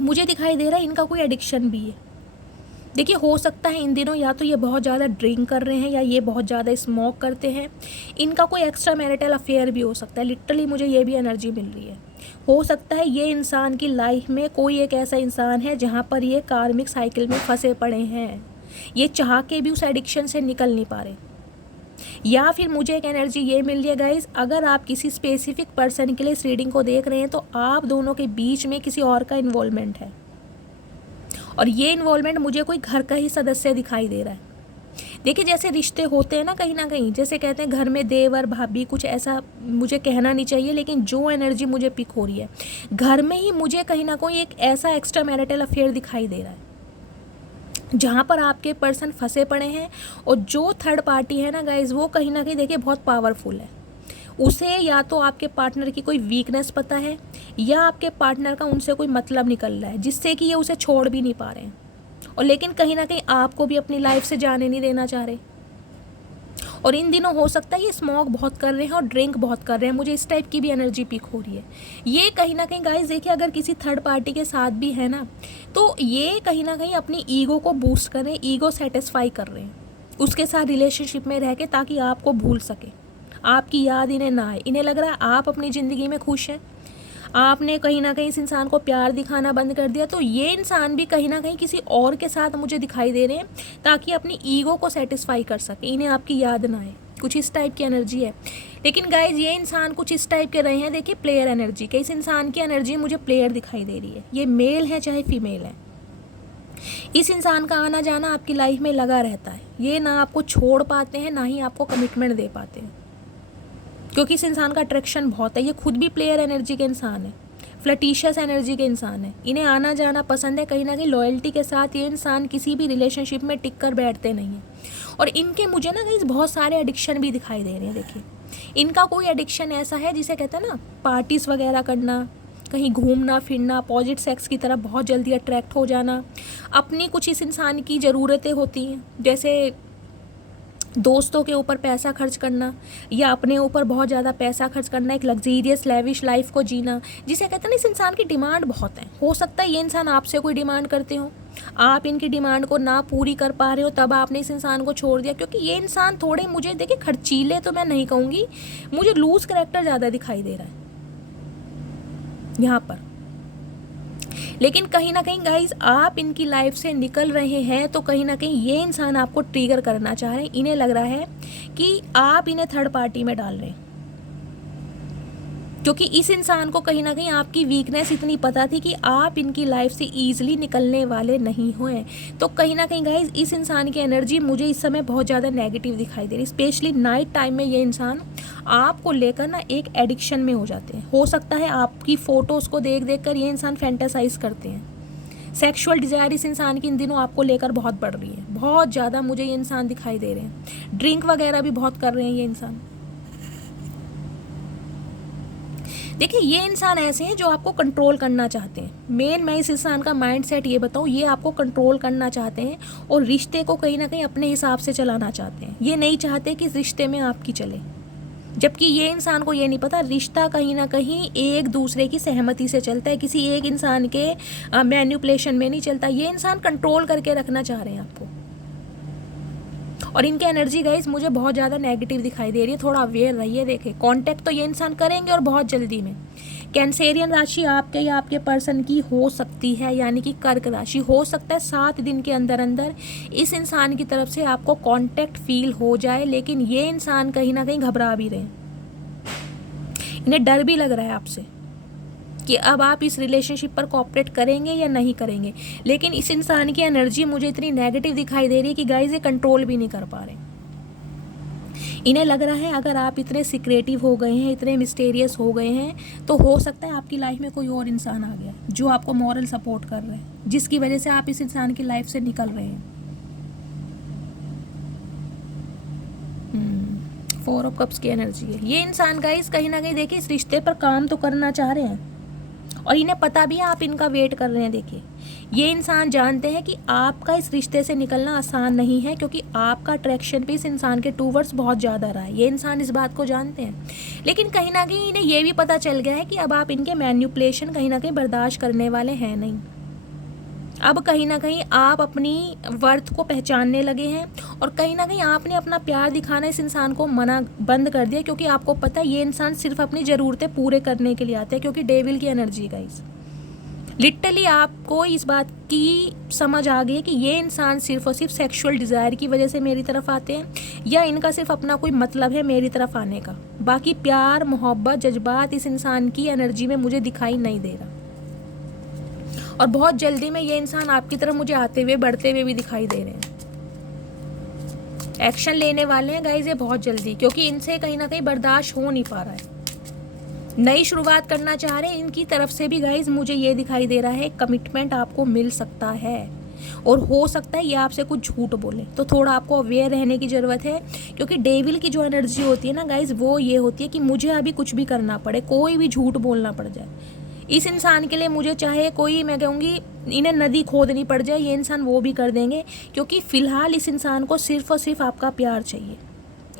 मुझे दिखाई दे रहा है इनका कोई एडिक्शन भी है। देखिए हो सकता है इन दिनों या तो ये बहुत ज़्यादा ड्रिंक कर रहे हैं, या ये बहुत ज़्यादा स्मोक करते हैं, इनका कोई एक्स्ट्रा मैरिटल अफेयर भी हो सकता है। लिटरली मुझे ये भी एनर्जी मिल रही है। हो सकता है ये इंसान की लाइफ में कोई एक ऐसा इंसान है जहाँ पर ये कार्मिक साइकिल में फंसे पड़े हैं, ये चाह के भी उस एडिक्शन से निकल नहीं पा रहे। या फिर मुझे एक एनर्जी ये मिल रही है गाइज, अगर आप किसी स्पेसिफिक पर्सन के लिए इस रीडिंग को देख रहे हैं तो आप दोनों के बीच में किसी और का इन्वॉल्वमेंट है, और ये इन्वॉल्वमेंट मुझे कोई घर का ही सदस्य दिखाई दे रहा है। देखिए जैसे रिश्ते होते हैं ना कहीं, जैसे कहते हैं घर में देवर भाभी, कुछ ऐसा मुझे कहना नहीं चाहिए, लेकिन जो एनर्जी मुझे पिक हो रही है, घर में ही मुझे कहीं ना कोई एक ऐसा एक्स्ट्रा मैरिटल अफेयर दिखाई दे रहा है जहाँ पर आपके पर्सन फंसे पड़े हैं, और जो थर्ड पार्टी है ना गाइज वो कहीं ना कहीं देखिए बहुत पावरफुल है। उसे या तो आपके पार्टनर की कोई वीकनेस पता है, या आपके पार्टनर का उनसे कोई मतलब निकल रहा है जिससे कि ये उसे छोड़ भी नहीं पा रहे हैं, और लेकिन कहीं ना कहीं आपको भी अपनी लाइफ से जाने नहीं देना चाह रहे। और इन दिनों हो सकता है ये स्मोक बहुत कर रहे हैं और ड्रिंक बहुत कर रहे हैं, मुझे इस टाइप की भी एनर्जी पिक हो रही है। ये कहीं ना कहीं गाइस देखिए अगर किसी थर्ड पार्टी के साथ भी है ना, तो ये कहीं ना कहीं अपनी ईगो को बूस्ट कर रहे हैं, ईगो सेटिस्फाई कर रहे हैं उसके साथ रिलेशनशिप में रह के, ताकि आपको भूल सके, आपकी याद इन्हें ना आए। इन्हें लग रहा है आप अपनी ज़िंदगी में खुश हैं, आपने कहीं ना कहीं इस इंसान को प्यार दिखाना बंद कर दिया, तो ये इंसान भी कहीं ना कहीं किसी और के साथ मुझे दिखाई दे रहे हैं ताकि अपनी ईगो को सेटिस्फाई कर सके, इन्हें आपकी याद ना आए। कुछ इस टाइप की एनर्जी है। लेकिन गाइज ये इंसान कुछ इस टाइप के रहे हैं, देखिए प्लेयर एनर्जी के, इस इंसान की एनर्जी मुझे प्लेयर दिखाई दे रही है। ये मेल है चाहे फीमेल है, इस इंसान का आना जाना आपकी लाइफ में लगा रहता है। ये ना आपको छोड़ पाते हैं, ना ही आपको कमिटमेंट दे पाते हैं, क्योंकि इस इंसान का अट्रैक्शन बहुत है। ये खुद भी प्लेयर एनर्जी के इंसान है, फ्लर्टिशियस एनर्जी के इंसान है, इन्हें आना जाना पसंद है, कहीं ना कहीं लॉयल्टी के साथ ये इंसान किसी भी रिलेशनशिप में टिक कर बैठते नहीं हैं। और इनके मुझे ना कहीं बहुत सारे एडिक्शन भी दिखाई दे रहे हैं। देखिए इनका कोई एडिक्शन ऐसा है जिसे कहते हैं ना पार्टीज़ वगैरह करना, कहीं घूमना फिरना, अपोजिट सेक्स की तरफ बहुत जल्दी अट्रैक्ट हो जाना, अपनी कुछ इस इंसान की ज़रूरतें होती हैं, जैसे दोस्तों के ऊपर पैसा खर्च करना, या अपने ऊपर बहुत ज़्यादा पैसा खर्च करना, एक लग्जीरियस लेविश लाइफ को जीना, जिसे कहते हैं ना इस इंसान की डिमांड बहुत है। हो सकता है ये इंसान आपसे कोई डिमांड करते हो, आप इनकी डिमांड को ना पूरी कर पा रहे हो, तब आपने इस इंसान को छोड़ दिया। क्योंकि ये इंसान थोड़े मुझे देखिए खर्चीले तो मैं नहीं कहूँगी, मुझे लूज कैरेक्टर ज़्यादा दिखाई दे रहा है यहाँ पर। लेकिन कहीं ना कहीं गाइज आप इनकी लाइफ से निकल रहे हैं, तो कहीं ना कहीं ये इंसान आपको ट्रिगर करना चाह रहे हैं। इन्हें लग रहा है कि आप इन्हें थर्ड पार्टी में डाल रहे हैं, क्योंकि इस इंसान को कहीं ना कहीं आपकी वीकनेस इतनी पता थी कि आप इनकी लाइफ से ईजिली निकलने वाले नहीं हुए। तो कहीं ना कहीं गाइज इस इंसान की एनर्जी मुझे इस समय बहुत ज़्यादा नेगेटिव दिखाई दे रही, स्पेशली नाइट टाइम में ये इंसान आपको लेकर ना एक एडिक्शन में हो जाते हैं। हो सकता है आपकी फ़ोटोज़ को देख देख कर ये इंसान फैंटासाइज करते हैं। सेक्सुअल डिज़ायर इस इंसान की इन दिनों आपको लेकर बहुत बढ़ रही है, बहुत ज़्यादा मुझे ये इंसान दिखाई दे रहे हैं। ड्रिंक वगैरह भी बहुत कर रहे हैं ये इंसान। देखिए ये इंसान ऐसे हैं जो आपको कंट्रोल करना चाहते हैं। मेन मैं इस इंसान का माइंड सेट ये बताऊँ, ये आपको कंट्रोल करना चाहते हैं और रिश्ते को कहीं ना कहीं अपने हिसाब से चलाना चाहते हैं। ये नहीं चाहते कि इस रिश्ते में आपकी चले, जबकि ये इंसान को ये नहीं पता रिश्ता कहीं ना कहीं एक दूसरे की सहमति से चलता है, किसी एक इंसान के मैनिपुलेशन में नहीं चलता। ये इंसान कंट्रोल करके रखना चाह रहे हैं आपको। और इनकी एनर्जी गाइस मुझे बहुत ज़्यादा नेगेटिव दिखाई दे रही है, थोड़ा अवेयर रहिए। देखें कांटेक्ट तो ये इंसान करेंगे और बहुत जल्दी में। कैंसेरियन राशि आपके या आपके पर्सन की हो सकती है, यानी कि कर्क राशि हो सकता है 7 दिन के अंदर अंदर इस इंसान की तरफ से आपको कांटेक्ट फील हो जाए। लेकिन ये इंसान कहीं ना कहीं घबरा भी रहे हैं, इन्हें डर भी लग रहा है आपसे कि अब आप इस रिलेशनशिप पर कोऑपरेट करेंगे या नहीं करेंगे। लेकिन इस इंसान की एनर्जी मुझे इतनी नेगेटिव दिखाई दे रही है कि गाइस ये कंट्रोल भी नहीं कर पा रहे। इन्हें लग रहा है अगर आप इतने सिक्रेटिव हो गए हैं, इतने मिस्टीरियस हो गए हैं, तो हो सकता है आपकी लाइफ में कोई और इंसान आ गया जो आपको मॉरल सपोर्ट कर रहा है, जिसकी वजह से आप इस इंसान की लाइफ से निकल रहे हैं। 4 ऑफ कप्स की एनर्जी है। ये इंसान गाइस कहीं ना कहीं देखिए इस रिश्ते पर काम तो करना चाह रहे हैं और इन्हें पता भी है आप इनका वेट कर रहे हैं। देखिए ये इंसान जानते हैं कि आपका इस रिश्ते से निकलना आसान नहीं है, क्योंकि आपका अट्रैक्शन भी इस इंसान के टूवर्ड्स बहुत ज़्यादा रहा है। ये इंसान इस बात को जानते हैं, लेकिन कहीं ना कहीं इन्हें ये भी पता चल गया है कि अब आप इनके मैनिपुलेशन कहीं ना कहीं बर्दाश्त करने वाले हैं नहीं। अब कहीं ना कहीं आप अपनी वर्थ को पहचानने लगे हैं और कहीं ना कहीं आपने अपना प्यार दिखाना इस इंसान को मना बंद कर दिया, क्योंकि आपको पता है ये इंसान सिर्फ अपनी ज़रूरतें पूरे करने के लिए आते हैं। क्योंकि डेविल की एनर्जी गाइस लिटरली आपको इस बात की समझ आ गई है कि ये इंसान सिर्फ और सिर्फ सेक्सुअल डिज़ायर की वजह से मेरी तरफ आते हैं, या इनका सिर्फ अपना कोई मतलब है मेरी तरफ आने का। बाकी प्यार मोहब्बत जज्बात इस इंसान की एनर्जी में मुझे दिखाई नहीं दे रहा। और बहुत जल्दी में ये इंसान आपकी तरफ मुझे आते हुए बढ़ते हुए भी दिखाई दे रहे हैं। एक्शन लेने वाले हैं गाइस ये बहुत जल्दी, क्योंकि इनसे कहीं ना कहीं बर्दाश्त हो नहीं पा रहा है। नई शुरुआत करना चाह रहे हैं। इनकी तरफ से भी गाइस मुझे ये दिखाई दे रहा है कमिटमेंट आपको मिल सकता है, और हो सकता है ये आपसे कुछ झूठ बोले, तो थोड़ा आपको अवेयर रहने की ज़रूरत है। क्योंकि डेविल की जो एनर्जी होती है ना गाइस, वो ये होती है कि मुझे अभी कुछ भी करना पड़े, कोई भी झूठ बोलना पड़ जाए इस इंसान के लिए, मुझे चाहे कोई, मैं कहूँगी इन्हें नदी खोदनी पड़ जाए, ये इंसान वो भी कर देंगे। क्योंकि फ़िलहाल इस इंसान को सिर्फ और सिर्फ आपका प्यार चाहिए।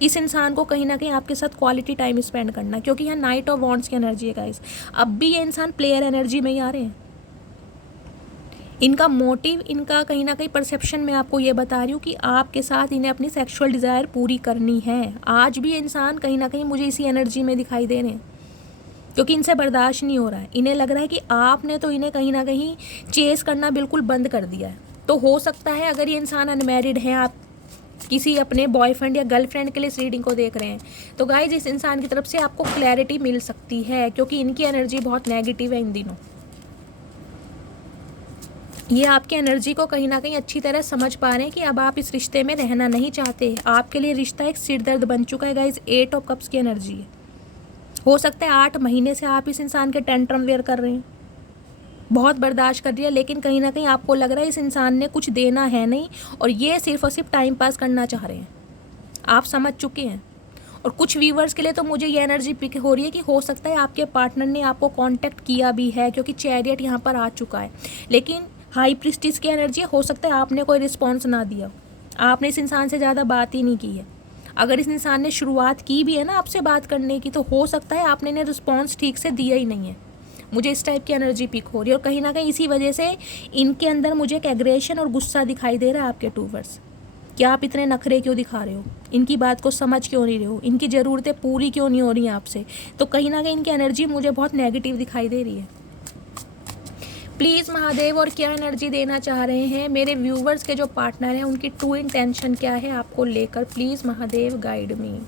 इस इंसान को कहीं ना कहीं आपके साथ क्वालिटी टाइम स्पेंड करना, क्योंकि यहाँ नाइट ऑफ वॉन्ड्स की एनर्जी है गाइस। अब भी ये इंसान प्लेयर एनर्जी में ही आ रहे हैं। इनका मोटिव, इनका कहीं ना कहीं परसेप्शन मैं आपको ये बता रही हूँ कि आपके साथ इन्हें अपनी सेक्सुअल डिज़ायर पूरी करनी है। आज भी ये इंसान कहीं ना कहीं मुझे इसी एनर्जी में दिखाई दे रहे हैं, क्योंकि इनसे बर्दाश्त नहीं हो रहा है। इन्हें लग रहा है कि आपने तो इन्हें कहीं ना कहीं चेस करना बिल्कुल बंद कर दिया है। तो हो सकता है अगर ये इंसान अनमैरिड हैं, आप किसी अपने बॉयफ्रेंड या गर्लफ्रेंड के लिए इस रीडिंग को देख रहे हैं, तो गाइज इस इंसान की तरफ से आपको क्लैरिटी मिल सकती है, क्योंकि इनकी एनर्जी बहुत नेगेटिव है इन दिनों। ये आपकी एनर्जी को कहीं ना कहीं अच्छी तरह समझ पा रहे हैं कि अब आप इस रिश्ते में रहना नहीं चाहते। आपके लिए रिश्ता एक सिरदर्द बन चुका है गाइज। 8 ऑफ कप्स की एनर्जी है। हो सकता है 8 महीने से आप इस इंसान के टेंट्रम वेयर कर रहे हैं, बहुत बर्दाश्त कर दिया, लेकिन कहीं ना कहीं आपको लग रहा है इस इंसान ने कुछ देना है नहीं, और ये सिर्फ और सिर्फ टाइम पास करना चाह रहे हैं। आप समझ चुके हैं। और कुछ व्यूवर्स के लिए तो मुझे ये एनर्जी पिक हो रही है कि हो सकता है आपके पार्टनर ने आपको कांटेक्ट किया भी है, क्योंकि चैरियट यहाँ पर आ चुका है। लेकिन हाई प्रिस्टिस की एनर्जी, हो सकता है आपने कोई रिस्पॉन्स ना दिया, आपने इस इंसान से ज़्यादा बात ही नहीं की है। अगर इस इंसान ने शुरुआत की भी है ना आपसे बात करने की, तो हो सकता है आपने इन्हें रिस्पॉन्स ठीक से दिया ही नहीं है। मुझे इस टाइप की एनर्जी पिक हो रही है, और कहीं ना कहीं इसी वजह से इनके अंदर मुझे एक एग्रेशन और गुस्सा दिखाई दे रहा है आपके टूवर्ड्स। कि आप इतने नखरे क्यों दिखा रहे हो, इनकी बात को समझ क्यों नहीं रहे हो, इनकी ज़रूरतें पूरी क्यों नहीं हो रही हैं आपसे। तो कहीं ना कहीं इनकी एनर्जी मुझे बहुत नेगेटिव दिखाई दे रही है। प्लीज़ महादेव और क्या एनर्जी देना चाह रहे हैं मेरे व्यूवर्स के जो पार्टनर हैं, उनकी ट्रू इंटेंशन क्या है आपको लेकर। Please Mahadev guide me,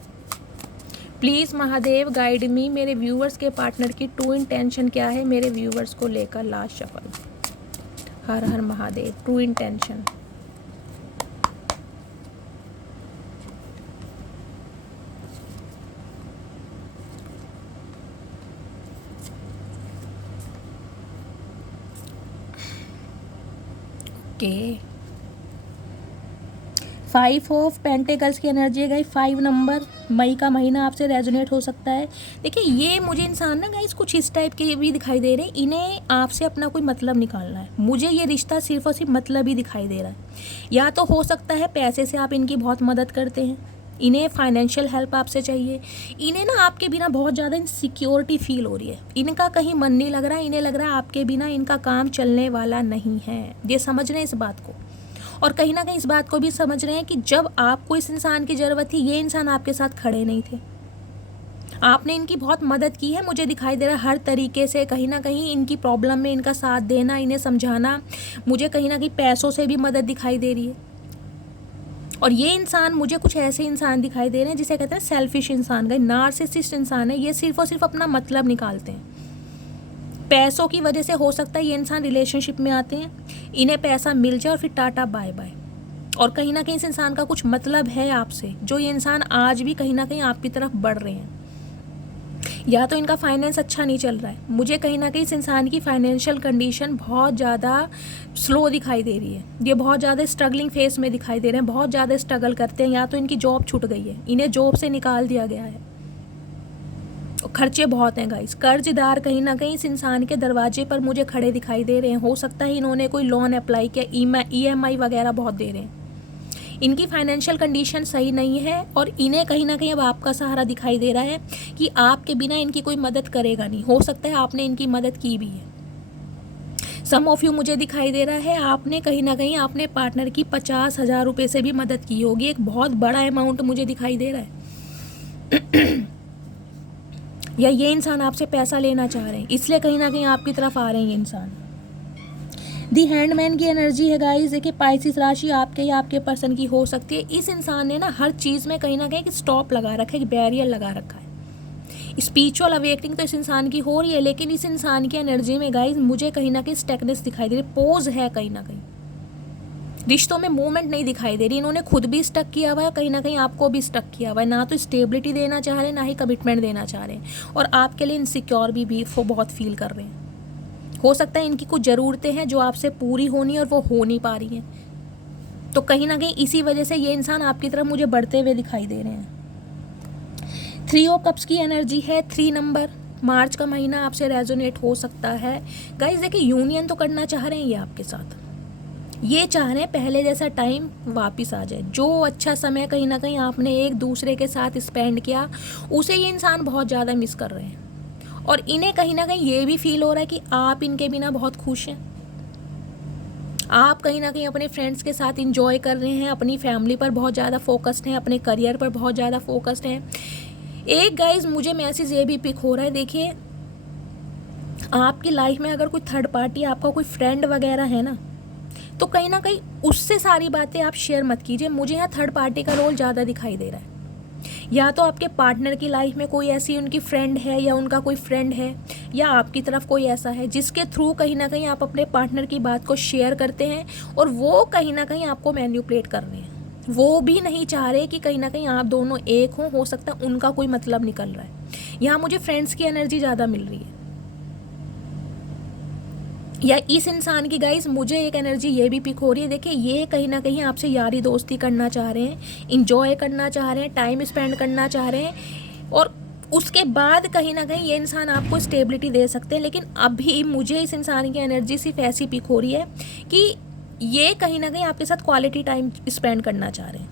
please Mahadev guide मी। मेरे व्यूवर्स के पार्टनर की ट्रू इंटेंशन क्या है मेरे व्यूवर्स को लेकर। Last shuffle. Her her Mahadev. True intention. 5 of pentacles की एनर्जी है गाइस। 5 नंबर, मई का महीना आपसे रेजोनेट हो सकता है। देखिए ये मुझे इंसान ना गाइस कुछ इस टाइप के भी दिखाई दे रहे हैं, इन्हें आपसे अपना कोई मतलब निकालना है। मुझे ये रिश्ता सिर्फ और सिर्फ मतलब ही दिखाई दे रहा है। या तो हो सकता है पैसे से आप इनकी बहुत मदद करते हैं, इन्हें फाइनेंशियल हेल्प आपसे चाहिए, इन्हें ना आपके बिना बहुत ज़्यादा इनसिक्योरिटी फील हो रही है, इनका कहीं मन नहीं लग रहा है, इन्हें लग रहा है आपके बिना इनका काम चलने वाला नहीं है। ये समझ रहे हैं इस बात को, और कहीं ना कहीं इस बात को भी समझ रहे हैं कि जब आपको इस इंसान की ज़रूरत थी ये इंसान आपके साथ खड़े नहीं थे। आपने इनकी बहुत मदद की है, मुझे दिखाई दे रहा है हर तरीके से। कहीं ना कहीं इनकी प्रॉब्लम में इनका साथ देना, इन्हें समझाना, मुझे कहीं ना कहीं पैसों से भी मदद दिखाई दे रही है। और ये इंसान मुझे कुछ ऐसे इंसान दिखाई दे रहे हैं जिसे कहते हैं सेल्फिश इंसान, गए नार्सिसिस्ट इंसान है। ये सिर्फ और सिर्फ अपना मतलब निकालते हैं। पैसों की वजह से हो सकता है ये इंसान रिलेशनशिप में आते हैं, इन्हें पैसा मिल जाए और फिर टाटा बाय बाय। और कहीं ना कहीं इस इंसान का कुछ मतलब है आपसे, जो ये इंसान आज भी कहीं ना कहीं आपकी तरफ बढ़ रहे हैं। या तो इनका फाइनेंस अच्छा नहीं चल रहा है, मुझे कहीं ना कहीं इस इंसान की फाइनेंशियल कंडीशन बहुत ज़्यादा स्लो दिखाई दे रही है। ये बहुत ज़्यादा स्ट्रगलिंग फेस में दिखाई दे रहे हैं, बहुत ज़्यादा स्ट्रगल करते हैं। या तो इनकी जॉब छूट गई है, इन्हें जॉब से निकाल दिया गया है, खर्चे बहुत हैं गाइस। कर्जदार कहीं ना कहीं इस इंसान के दरवाजे पर मुझे खड़े दिखाई दे रहे हैं। हो सकता है इन्होंने कोई लोन अप्लाई किया, EMI वगैरह बहुत दे रहे हैं। इनकी फाइनेंशियल कंडीशन सही नहीं है और इन्हें कहीं ना कहीं अब आपका सहारा दिखाई दे रहा है कि आपके बिना इनकी कोई मदद करेगा नहीं। हो सकता है आपने इनकी मदद की भी है। सम ऑफ यू मुझे दिखाई दे रहा है आपने कहीं ना कहीं अपने पार्टनर की 50,000 रुपये से भी मदद की होगी। एक बहुत बड़ा अमाउंट मुझे दिखाई दे रहा है। या ये इंसान आपसे पैसा लेना चाह रहे हैं, इसलिए कहीं ना कहीं आपकी तरफ आ रहे हैं ये इंसान। दी हैंडमैन की एनर्जी है गाइस। देखिए पाइसिस राशि आपके या आपके पर्सन की हो सकती है। इस इंसान ने ना हर चीज़ में कहीं ना कहीं एक स्टॉप लगा रखा है, एक बैरियर लगा रखा है। स्पिरिचुअल अवेकनिंग तो इस इंसान की हो रही है, लेकिन इस इंसान की एनर्जी में गाइस मुझे कहीं ना कहीं स्टैगनेस दिखाई दे रही है, पोज है कहीं ना कहीं। रिश्तों में मूवमेंट नहीं दिखाई दे रही। इन्होंने खुद भी स्टक किया हुआ है, कहीं ना कहीं आपको भी स्टक किया हुआ है। ना तो स्टेबिलिटी देना चाह रहे हैं, ना ही कमिटमेंट देना चाह रहे हैं, और आपके लिए इनसिक्योर भी बहुत फील कर रहे हैं। हो सकता है इनकी कुछ ज़रूरतें हैं जो आपसे पूरी होनी और वो हो नहीं पा रही हैं, तो कहीं ना कहीं इसी वजह से ये इंसान आपकी तरफ मुझे बढ़ते हुए दिखाई दे रहे हैं। 3 ऑफ कप्स की एनर्जी है। 3 नंबर, मार्च का महीना आपसे रेजोनेट हो सकता है। गाइस देखिए यूनियन तो करना चाह रहे हैं ये आपके साथ, ये चाह रहे हैं पहले जैसा टाइम वापस आ जाए। जो अच्छा समय कहीं ना कहीं आपने एक दूसरे के साथ स्पेंड किया उसे ये इंसान बहुत ज़्यादा मिस कर रहे हैं। और इन्हें कहीं ना कहीं ये भी फील हो रहा है कि आप इनके बिना बहुत खुश हैं। आप कहीं ना कहीं अपने फ्रेंड्स के साथ इंजॉय कर रहे हैं, अपनी फैमिली पर बहुत ज़्यादा फोकस्ड हैं, अपने करियर पर बहुत ज़्यादा फोकस्ड हैं। एक गाइज मुझे मैसेज ये भी पिक हो रहा है, देखिए आपकी लाइफ में अगर कोई थर्ड पार्टी, आपका कोई फ्रेंड वगैरह है ना, तो कहीं ना कहीं उससे सारी बातें आप शेयर मत कीजिए। मुझे यहाँ थर्ड पार्टी का रोल ज़्यादा दिखाई दे रहा है। या तो आपके पार्टनर की लाइफ में कोई ऐसी उनकी फ्रेंड है, या उनका कोई फ्रेंड है, या आपकी तरफ कोई ऐसा है जिसके थ्रू कहीं ना कहीं आप अपने पार्टनर की बात को शेयर करते हैं, और वो कहीं ना कहीं आपको मैन्युपुलेट कर रहे हैं। वो भी नहीं चाह रहे कि कहीं ना कहीं आप दोनों एक हों। हो सकता है उनका कोई मतलब निकल रहा है। यहाँ मुझे फ्रेंड्स की एनर्जी ज़्यादा मिल रही है। या इस इंसान की गाइस मुझे एक एनर्जी ये भी पिक हो रही है, देखिए ये कहीं ना कहीं आपसे यारी दोस्ती करना चाह रहे हैं, इंजॉय करना चाह रहे हैं, टाइम स्पेंड करना चाह रहे हैं, और उसके बाद कहीं ना कहीं ये इंसान आपको स्टेबिलिटी दे सकते हैं। लेकिन अभी मुझे इस इंसान की एनर्जी सिर्फ ऐसी पिक हो रही है कि ये कहीं ना कहीं आपके साथ क्वालिटी टाइम स्पेंड करना चाह रहे हैं,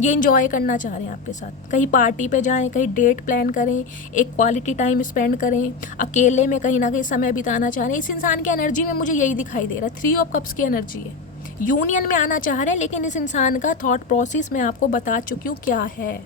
ये इंजॉय करना चाह रहे हैं आपके साथ। कहीं पार्टी पे जाएं, कहीं डेट प्लान करें, एक क्वालिटी टाइम स्पेंड करें, अकेले में कहीं ना कहीं समय बिताना चाह रहे हैं। इस इंसान की एनर्जी में मुझे यही दिखाई दे रहा है। 3 ऑफ कप्स की एनर्जी है। यूनियन में आना चाह रहे हैं, लेकिन इस इंसान का थॉट प्रोसेस मैं आपको बता चुकी हूँ क्या है।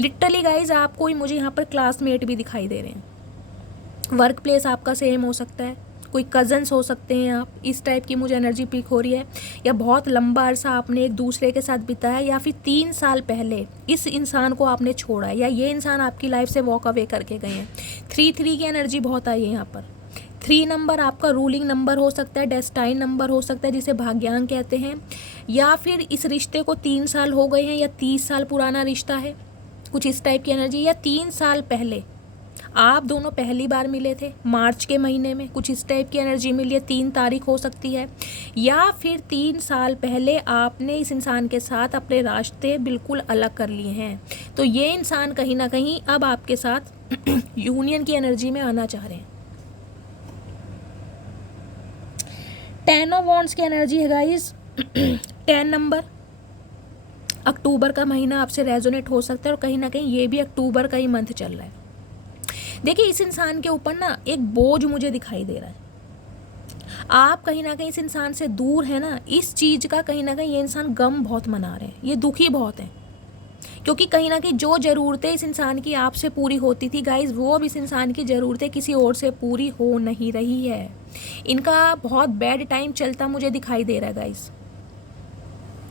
लिटरली गाइज आपको मुझे यहाँ पर क्लासमेट भी दिखाई दे रहे हैं। वर्क प्लेस आपका सेम हो सकता है, कोई कज़न्स हो सकते हैं आप, इस टाइप की मुझे एनर्जी पिक हो रही है। या बहुत लंबा अरसा आपने एक दूसरे के साथ बिताया, या फिर 3 साल पहले इस इंसान को आपने छोड़ा, या ये इंसान आपकी लाइफ से वॉक अवे करके गए हैं। 3 की एनर्जी बहुत आई है यहाँ पर। 3 नंबर आपका रूलिंग नंबर हो सकता है, डेस्टाइन नंबर हो सकता है जिसे भाग्यांक कहते हैं। या फिर इस रिश्ते को 3 साल हो गए हैं, या 30 साल पुराना रिश्ता है, कुछ इस टाइप की एनर्जी। या 3 साल पहले आप दोनों पहली बार मिले थे मार्च के महीने में, कुछ इस टाइप की एनर्जी मिली है, 3 तारीख हो सकती है, या फिर 3 साल पहले आपने इस इंसान के साथ अपने रास्ते बिल्कुल अलग कर लिए हैं। तो ये इंसान कहीं ना कहीं अब आपके साथ यूनियन की एनर्जी में आना चाह रहे हैं। 10 ऑफ वॉन्ड्स की एनर्जी है गाइस। 10 नंबर अक्टूबर का महीना आपसे रेजोनेट हो सकता है, और कहीं ना कहीं ये भी अक्टूबर का ही मंथ चल रहा है। देखिए इस इंसान के ऊपर ना एक बोझ मुझे दिखाई दे रहा है। आप कहीं ना कहीं इस इंसान से दूर है ना, इस चीज़ का कहीं ना कहीं ये इंसान गम बहुत मना रहे हैं, ये दुखी बहुत है, क्योंकि कहीं ना कहीं जो ज़रूरतें इस इंसान की आपसे पूरी होती थी गाइज, वो अब इस इंसान की ज़रूरतें किसी और से पूरी हो नहीं रही है। इनका बहुत बैड टाइम चलता मुझे दिखाई दे रहा है गाइज,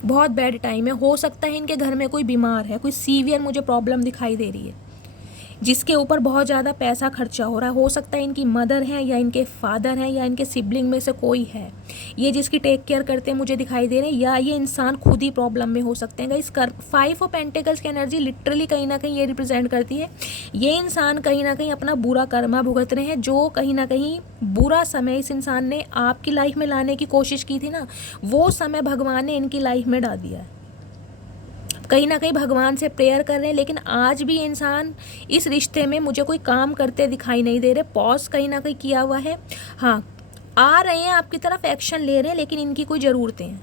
बहुत बैड टाइम है। हो सकता है इनके घर में कोई बीमार है, कोई सीवियर मुझे प्रॉब्लम दिखाई दे रही है, जिसके ऊपर बहुत ज़्यादा पैसा खर्चा हो रहा है। हो सकता है इनकी मदर है, या इनके फादर हैं, या इनके सिबलिंग में से कोई है ये जिसकी टेक केयर करते हैं मुझे दिखाई दे रहे हैं, या ये इंसान खुद ही प्रॉब्लम में हो सकते हैं। इस 5 ऑफ पेंटिकल्स की एनर्जी लिटरली कहीं ना कहीं ये रिप्रेजेंट करती है, ये इंसान कहीं ना कहीं अपना बुरा कर्मा भुगत रहे हैं। जो कहीं ना कहीं बुरा समय इस इंसान ने आपकी लाइफ में लाने की कोशिश की थी ना, वो समय भगवान ने इनकी लाइफ में डाल दिया है। कहीं ना कहीं भगवान से प्रेयर कर रहे हैं, लेकिन आज भी इंसान इस रिश्ते में मुझे कोई काम करते दिखाई नहीं दे रहे। पॉज कहीं ना कहीं किया हुआ है। हाँ, आ रहे हैं आपकी तरफ, एक्शन ले रहे हैं, लेकिन इनकी कोई ज़रूरतें हैं।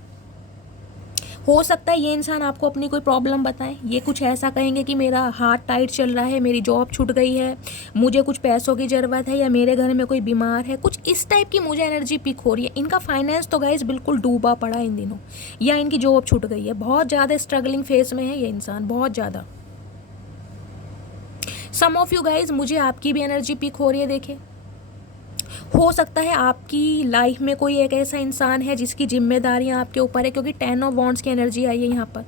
हो सकता है ये इंसान आपको अपनी कोई प्रॉब्लम बताएं, ये कुछ ऐसा कहेंगे कि मेरा हाथ टाइट चल रहा है, मेरी जॉब छूट गई है, मुझे कुछ पैसों की ज़रूरत है, या मेरे घर में कोई बीमार है, कुछ इस टाइप की मुझे एनर्जी पिक हो रही है। इनका फाइनेंस तो गाइस बिल्कुल डूबा पड़ा है इन दिनों, या इनकी जॉब छूट गई है, बहुत ज़्यादा स्ट्रगलिंग फेस में है ये इंसान, बहुत ज़्यादा। सम ऑफ यू गाइज, मुझे आपकी भी एनर्जी पिक हो रही है। देखिए हो सकता है आपकी लाइफ में कोई एक ऐसा इंसान है जिसकी जिम्मेदारियां आपके ऊपर है, क्योंकि 10 ऑफ वॉन्ड्स की एनर्जी आई है यहाँ पर।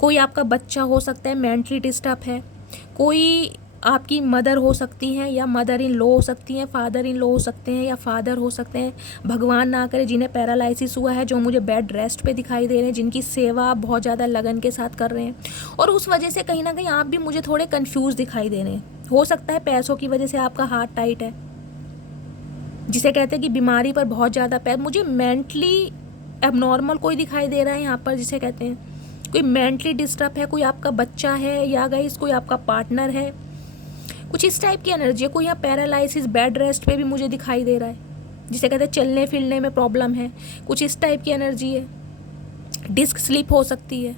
कोई आपका बच्चा हो सकता है मेंटली डिस्टर्ब है, कोई आपकी मदर हो सकती हैं, या मदर इन लॉ हो सकती हैं, फादर इन लॉ हो सकते हैं, या फादर हो सकते हैं, भगवान ना करे, जिन्हें पैरालिसिस हुआ है, जो मुझे बेड रेस्ट पे दिखाई दे रहे हैं, जिनकी सेवा आप बहुत ज़्यादा लगन के साथ कर रहे हैं, और उस वजह से कहीं ना कहीं आप भी मुझे थोड़े कन्फ्यूज़ दिखाई दे रहे हैं। हो सकता है पैसों की वजह से आपका हाथ टाइट है, जिसे कहते हैं कि बीमारी पर बहुत ज़्यादा पैर, मुझे मेंटली एबनॉर्मल कोई दिखाई दे रहा है यहाँ पर, जिसे कहते हैं कोई मेंटली डिस्टर्ब है, कोई आपका बच्चा है, या गाइस कोई आपका पार्टनर है, कुछ इस टाइप की एनर्जी है। कोई यहाँ पैरालिसिस बेड रेस्ट पे भी मुझे दिखाई दे रहा है, जिसे कहते हैं चलने फिरने में प्रॉब्लम है, कुछ इस टाइप की एनर्जी है। डिस्क स्लिप हो सकती है।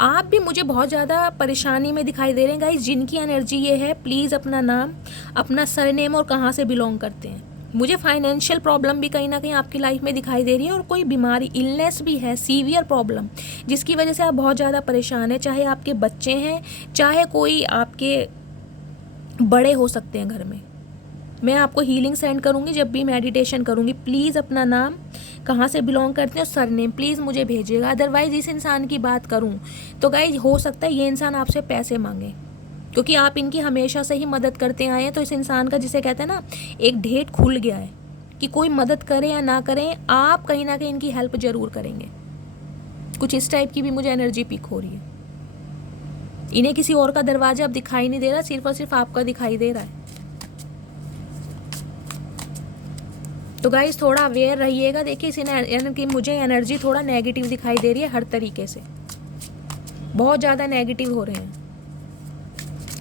आप भी मुझे बहुत ज़्यादा परेशानी में दिखाई दे रहे हैं गाइस। जिनकी एनर्जी ये है, प्लीज़ अपना नाम, अपना सरनेम और कहाँ से बिलोंग करते हैं। मुझे फाइनेंशियल प्रॉब्लम भी कहीं ना कहीं आपकी लाइफ में दिखाई दे रही है, और कोई बीमारी, इलनेस भी है, सीवियर प्रॉब्लम, जिसकी वजह से आप बहुत ज़्यादा परेशान हैं। चाहे आपके बच्चे हैं, चाहे कोई आपके बड़े हो सकते हैं घर में। मैं आपको हीलिंग सेंड करूँगी जब भी मेडिटेशन करूँगी। प्लीज़ अपना नाम, कहाँ से बिलोंग करते हैं, और सरनेम प्लीज़ मुझे भेजिएगा। अदरवाइज़ इस इंसान की बात करूँ तो गाइज हो सकता है ये इंसान आपसे पैसे मांगे, क्योंकि आप इनकी हमेशा से ही मदद करते आए हैं। तो इस इंसान का, जिसे कहते हैं ना, एक ढेट खुल गया है कि कोई मदद करे या ना करें, आप कहीं ना कहीं इनकी हेल्प ज़रूर करेंगे। कुछ इस टाइप की भी मुझे एनर्जी पिक हो रही है। इन्हें किसी और का दरवाजा अब दिखाई नहीं दे रहा, सिर्फ और सिर्फ आपका दिखाई दे रहा है। तो गाइस थोड़ा अवेयर रहिएगा। देखिए इस मुझे एनर्जी थोड़ा नेगेटिव दिखाई दे रही है, हर तरीके से बहुत ज़्यादा नेगेटिव हो रहे हैं,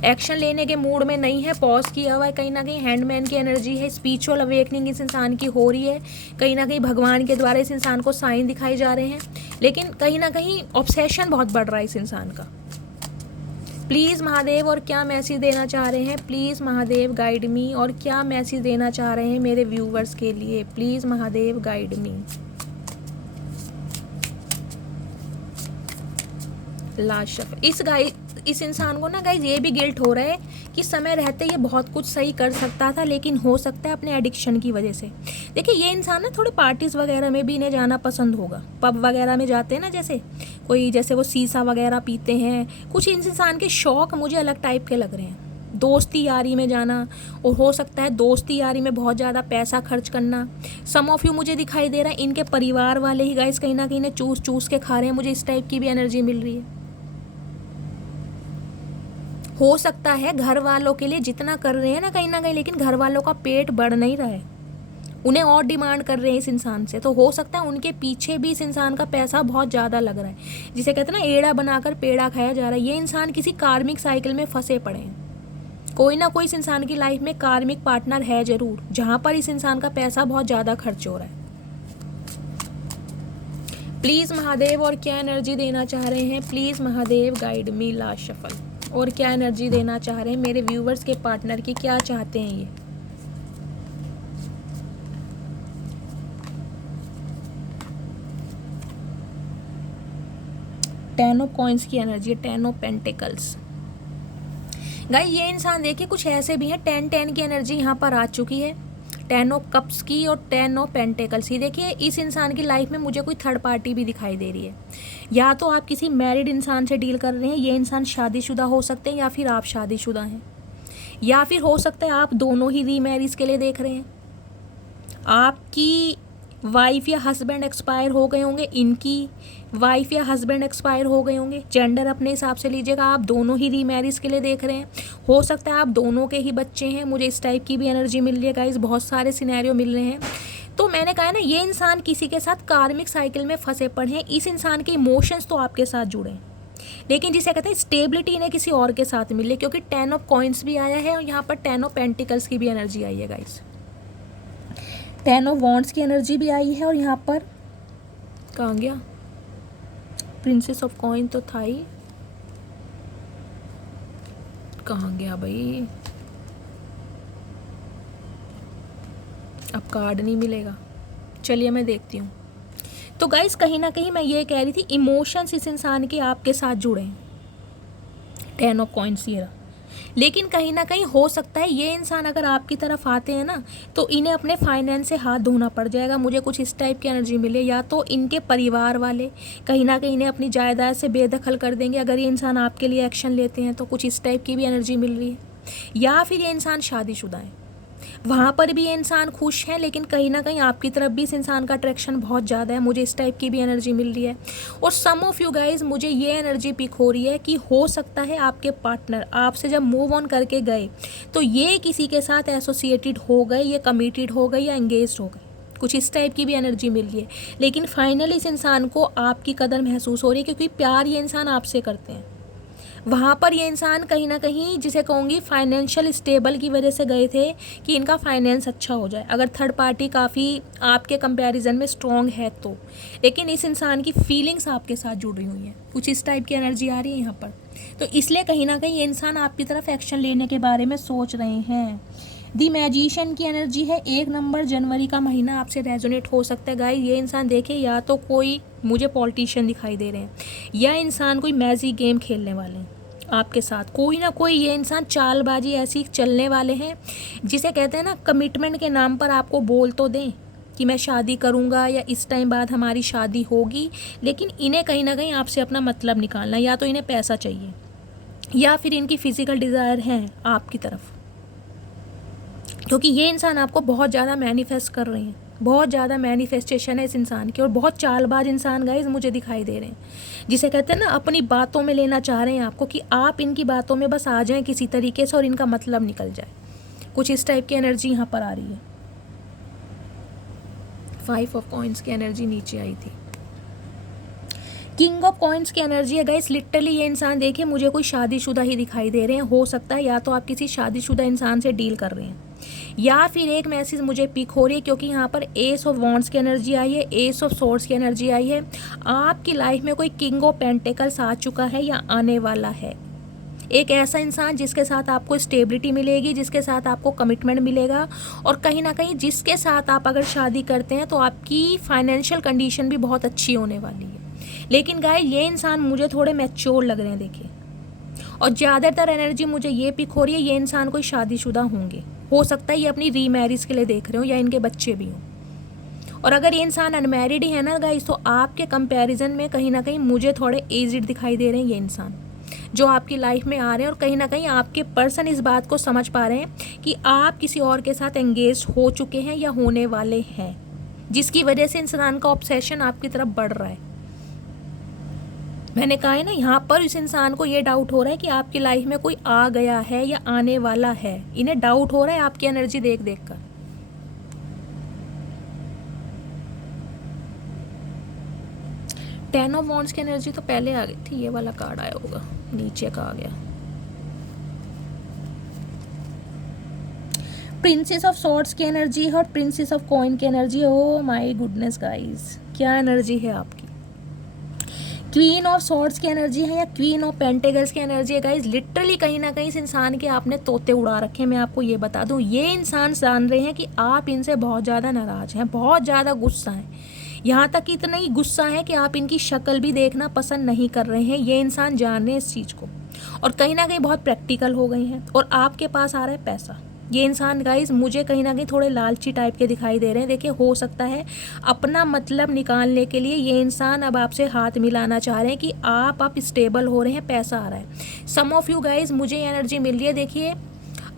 एक्शन लेने के मूड में नहीं है, पॉज किया हुआ है। कहीं ना कहीं हैंडमैन की एनर्जी है, स्पिरिचुअल अवेकनिंग इस इंसान की हो रही है। कहीं ना कहीं भगवान के द्वारा इस इंसान को साइन दिखाए जा रहे हैं, लेकिन कहीं ना कहीं ऑब्सेशन बहुत बढ़ रहा है इस इंसान का। प्लीज़ महादेव, और क्या मैसेज देना चाह रहे हैं, प्लीज़ महादेव गाइड मी, और क्या मैसेज देना चाह रहे हैं मेरे व्यूवर्स के लिए, please Mahadev guide me. Last इस इंसान को ना गाइज ये भी गिल्ट हो रहा है कि समय रहते ये बहुत कुछ सही कर सकता था, लेकिन हो सकता है अपने एडिक्शन की वजह से। देखिए ये इंसान ना थोड़े पार्टीज़ वगैरह में भी इन्हें जाना पसंद होगा, पब वगैरह में जाते हैं ना, जैसे वो सीसा वगैरह पीते हैं। कुछ इस इंसान के शौक मुझे अलग टाइप के लग रहे हैं। दोस्ती यारी में जाना, और हो सकता है दोस्ती यारी में बहुत ज़्यादा पैसा खर्च करना। सम ऑफ यू मुझे दिखाई दे रहा है इनके परिवार वाले ही गाइस कहीं ना कहीं इन्हें चूस के खा रहे हैं, मुझे इस टाइप की भी एनर्जी मिल रही है। हो सकता है घर वालों के लिए जितना कर रहे हैं ना कहीं, लेकिन घर वालों का पेट बढ़ नहीं रहा है, उन्हें और डिमांड कर रहे हैं इस इंसान से। तो हो सकता है उनके पीछे भी इस इंसान का पैसा बहुत ज़्यादा लग रहा है, जिसे कहते हैं ना एड़ा बनाकर पेड़ा खाया जा रहा है। ये इंसान किसी कार्मिक साइकिल में फंसे पड़े हैं। कोई ना कोई इस इंसान की लाइफ में कार्मिक पार्टनर है ज़रूर, जहाँ पर इस इंसान का पैसा बहुत ज़्यादा खर्च हो रहा है। प्लीज़ महादेव और क्या एनर्जी देना चाह रहे हैं, please Mahadev guide me last shuffle. और क्या एनर्जी देना चाह रहे हैं मेरे व्यूवर्स के पार्टनर की, क्या चाहते हैं ये। टेन ऑफ कॉइंस की एनर्जी है, 10 ऑफ पेंटिकल्स। गाइस ये इंसान देखिए कुछ ऐसे भी हैं, 10 की एनर्जी यहाँ पर आ चुकी है, 10 ऑफ कप्स की और 10 ऑफ पेंटिकल्स की। देखिए इस इंसान की लाइफ में मुझे कोई थर्ड पार्टी भी दिखाई दे रही है। या तो आप किसी मैरिड इंसान से डील कर रहे हैं, ये इंसान शादीशुदा हो सकते हैं, या फिर आप शादीशुदा हैं, या फिर हो सकता है आप दोनों ही रीमैरिज के लिए देख रहे हैं। आपकी वाइफ या हस्बैंड एक्सपायर हो गए होंगे, इनकी वाइफ या हस्बैंड एक्सपायर हो गए होंगे, जेंडर अपने हिसाब से लीजिएगा। आप दोनों ही रीमैरिज के लिए देख रहे हैं, हो सकता है आप दोनों के ही बच्चे हैं, मुझे इस टाइप की भी एनर्जी मिल रही है गाइस, बहुत सारे सिनेरियो मिल रहे हैं। तो मैंने कहा ना ये इंसान किसी के साथ कार्मिक साइकिल में फंसे पड़े हैं। इस इंसान के इमोशंस तो आपके साथ जुड़े हैं, लेकिन जिसे कहते हैं स्टेबिलिटी इन्हें किसी और के साथ मिले, क्योंकि 10 ऑफ कॉइंस भी आया है और यहाँ पर 10 ऑफ पेंटिकल्स की भी एनर्जी आई है गाइस, 10 ऑफ वॉन्ड्स की एनर्जी भी आई है। और यहाँ पर कहाँ गया, प्रिंसेस ऑफ कॉइन तो था ही, कहाँ गया भाई, अब कार्ड नहीं मिलेगा, चलिए मैं देखती हूँ। तो गाइस कहीं ना कहीं मैं ये कह रही थी इमोशंस इस इंसान के आपके साथ जुड़े हैं, 10 ऑफ कॉइन्स ये रहा। लेकिन कहीं ना कहीं हो सकता है ये इंसान अगर आपकी तरफ आते हैं ना तो इन्हें अपने फाइनेंस से हाथ धोना पड़ जाएगा, मुझे कुछ इस टाइप की एनर्जी मिले। या तो इनके परिवार वाले कहीं ना कहीं इन्हें अपनी जायदाद से बेदखल कर देंगे अगर ये इंसान आपके लिए एक्शन लेते हैं, तो कुछ इस टाइप की भी एनर्जी मिल रही है। या फिर ये इंसान शादीशुदा है, वहाँ पर भी ये इंसान खुश है, लेकिन कहीं ना कहीं आपकी तरफ भी इस इंसान का अट्रैक्शन बहुत ज़्यादा है, मुझे इस टाइप की भी एनर्जी मिल रही है। और सम ऑफ यू गाइज मुझे ये एनर्जी पिक हो रही है कि हो सकता है आपके पार्टनर आपसे जब मूव ऑन करके गए तो ये किसी के साथ एसोसिएटेड हो गए, ये कमिटेड हो गए या एंगेज हो गए, कुछ इस टाइप की भी एनर्जी मिल रही है। लेकिन फाइनली इस इंसान को आपकी कदर महसूस हो रही है, क्योंकि प्यार ये इंसान आपसे करते हैं। वहाँ पर ये इंसान कहीं ना कहीं जिसे कहूँगी फाइनेंशियल स्टेबल की वजह से गए थे कि इनका फाइनेंस अच्छा हो जाए, अगर थर्ड पार्टी काफ़ी आपके कंपैरिजन में स्ट्रॉन्ग है तो। लेकिन इस इंसान की फीलिंग्स आपके साथ जुड़ रही हुई हैं, कुछ इस टाइप की एनर्जी आ रही है यहाँ पर। तो इसलिए कहीं ना कहीं ये इंसान आपकी तरफ एक्शन लेने के बारे में सोच रहे हैं। दी मैजिशियन की एनर्जी है, 1 नंबर जनवरी का महीना आपसे रेजोनेट हो सकता है गाइस। ये इंसान देखे या तो कोई मुझे पॉलिटिशियन दिखाई दे रहे हैं, या इंसान कोई मैजिक गेम खेलने वाले हैं आपके साथ, कोई ना कोई ये इंसान चालबाजी ऐसी चलने वाले हैं जिसे कहते हैं ना कमिटमेंट के नाम पर आपको बोल तो दें कि मैं शादी करूंगा या इस टाइम बाद हमारी शादी होगी, लेकिन इन्हें कहीं ना कहीं आपसे अपना मतलब निकालना, या तो इन्हें पैसा चाहिए या फिर इनकी फिजिकल डिज़ायर है आपकी तरफ, क्योंकि ये इंसान आपको बहुत ज़्यादा मैनिफेस्ट कर रहे हैं, बहुत ज़्यादा मैनिफेस्टेशन है इस इंसान की। और बहुत चालबाज इंसान गाइस मुझे दिखाई दे रहे हैं, जिसे कहते हैं ना अपनी बातों में लेना चाह रहे हैं आपको कि आप इनकी बातों में बस आ जाएं किसी तरीके से और इनका मतलब निकल जाए, कुछ इस टाइप की एनर्जी यहाँ पर आ रही है। 5 ऑफ कॉइन्स की एनर्जी नीचे आई थी, किंग ऑफ कॉइन्स की एनर्जी है गाइस। लिटरली ये इंसान देखिए मुझे कोई शादीशुदा ही दिखाई दे रहे हैं, हो सकता है या तो आप किसी शादीशुदा इंसान से डील कर रहे हैं, या फिर एक मैसेज मुझे पिक हो रही है क्योंकि यहाँ पर एस ऑफ वॉन्ड्स की एनर्जी आई है, एस ऑफ सोर्ड्स की एनर्जी आई है। आपकी लाइफ में कोई किंग ऑफ पेंटिकल्स आ चुका है या आने वाला है, एक ऐसा इंसान जिसके साथ आपको स्टेबिलिटी मिलेगी, जिसके साथ आपको कमिटमेंट मिलेगा, और कहीं ना कहीं जिसके साथ आप अगर शादी करते हैं तो आपकी फाइनेंशियल कंडीशन भी बहुत अच्छी होने वाली है। लेकिन गाइस ये इंसान मुझे थोड़े मैच्योर लग रहे हैं देखिए, और ज़्यादातर एनर्जी मुझे ये पिक हो रही है ये इंसान कोई शादीशुदा होंगे, हो सकता है ये अपनी रीमैरिज के लिए देख रहे हो या इनके बच्चे भी हों। और अगर ये इंसान अनमैरिड ही है ना गाइस तो आपके कंपैरिजन में कहीं ना कहीं मुझे थोड़े एजिड दिखाई दे रहे हैं ये इंसान जो आपकी लाइफ में आ रहे हैं, और कहीं ना कहीं आपके पर्सन इस बात को समझ पा रहे हैं कि आप किसी और के साथ एंगेज हो चुके हैं या होने वाले हैं, जिसकी वजह से इंसान का ऑब्सेशन आपकी तरफ बढ़ रहा है। मैंने कहा है ना, यहाँ पर इस इंसान को ये डाउट हो रहा है कि आपकी लाइफ में कोई आ गया है या आने वाला है। इन्हें डाउट हो रहा है आपकी एनर्जी देख देख कर। टेन ऑफ वॉन्ड्स की एनर्जी तो पहले आ गई थी, ये वाला कार्ड आया होगा, नीचे का आ गया। प्रिंसेस ऑफ सॉर्ड्स की एनर्जी है और प्रिंसेस ऑफ कॉइन की energy. O my goodness guys, क्या एनर्जी है आपकी। क्वीन ऑफ सॉर्ड्स की एनर्जी है या क्वीन ऑफ पेंटेकल्स की एनर्जी है गाइस। लिटरली कहीं ना कहीं इस इंसान के आपने तोते उड़ा रखे हैं। मैं आपको ये बता दूं, ये इंसान जान रहे हैं कि आप इनसे बहुत ज़्यादा नाराज हैं, बहुत ज़्यादा गुस्सा हैं। यहाँ तक कि इतना ही गुस्सा है कि आप इनकी शक्ल भी देखना पसंद नहीं कर रहे हैं। ये इंसान जान रहे हैं इस चीज़ को, और कहीं ना कहीं बहुत प्रैक्टिकल हो गए हैं। और आपके पास आ रहा है पैसा। ये इंसान गाइज मुझे कहीं ना कहीं थोड़े लालची टाइप के दिखाई दे रहे हैं। देखिए, हो सकता है अपना मतलब निकालने के लिए ये इंसान अब आपसे हाथ मिलाना चाह रहे हैं कि आप स्टेबल हो रहे हैं, पैसा आ रहा है। सम ऑफ यू गाइज, मुझे एनर्जी मिल रही है। देखिए,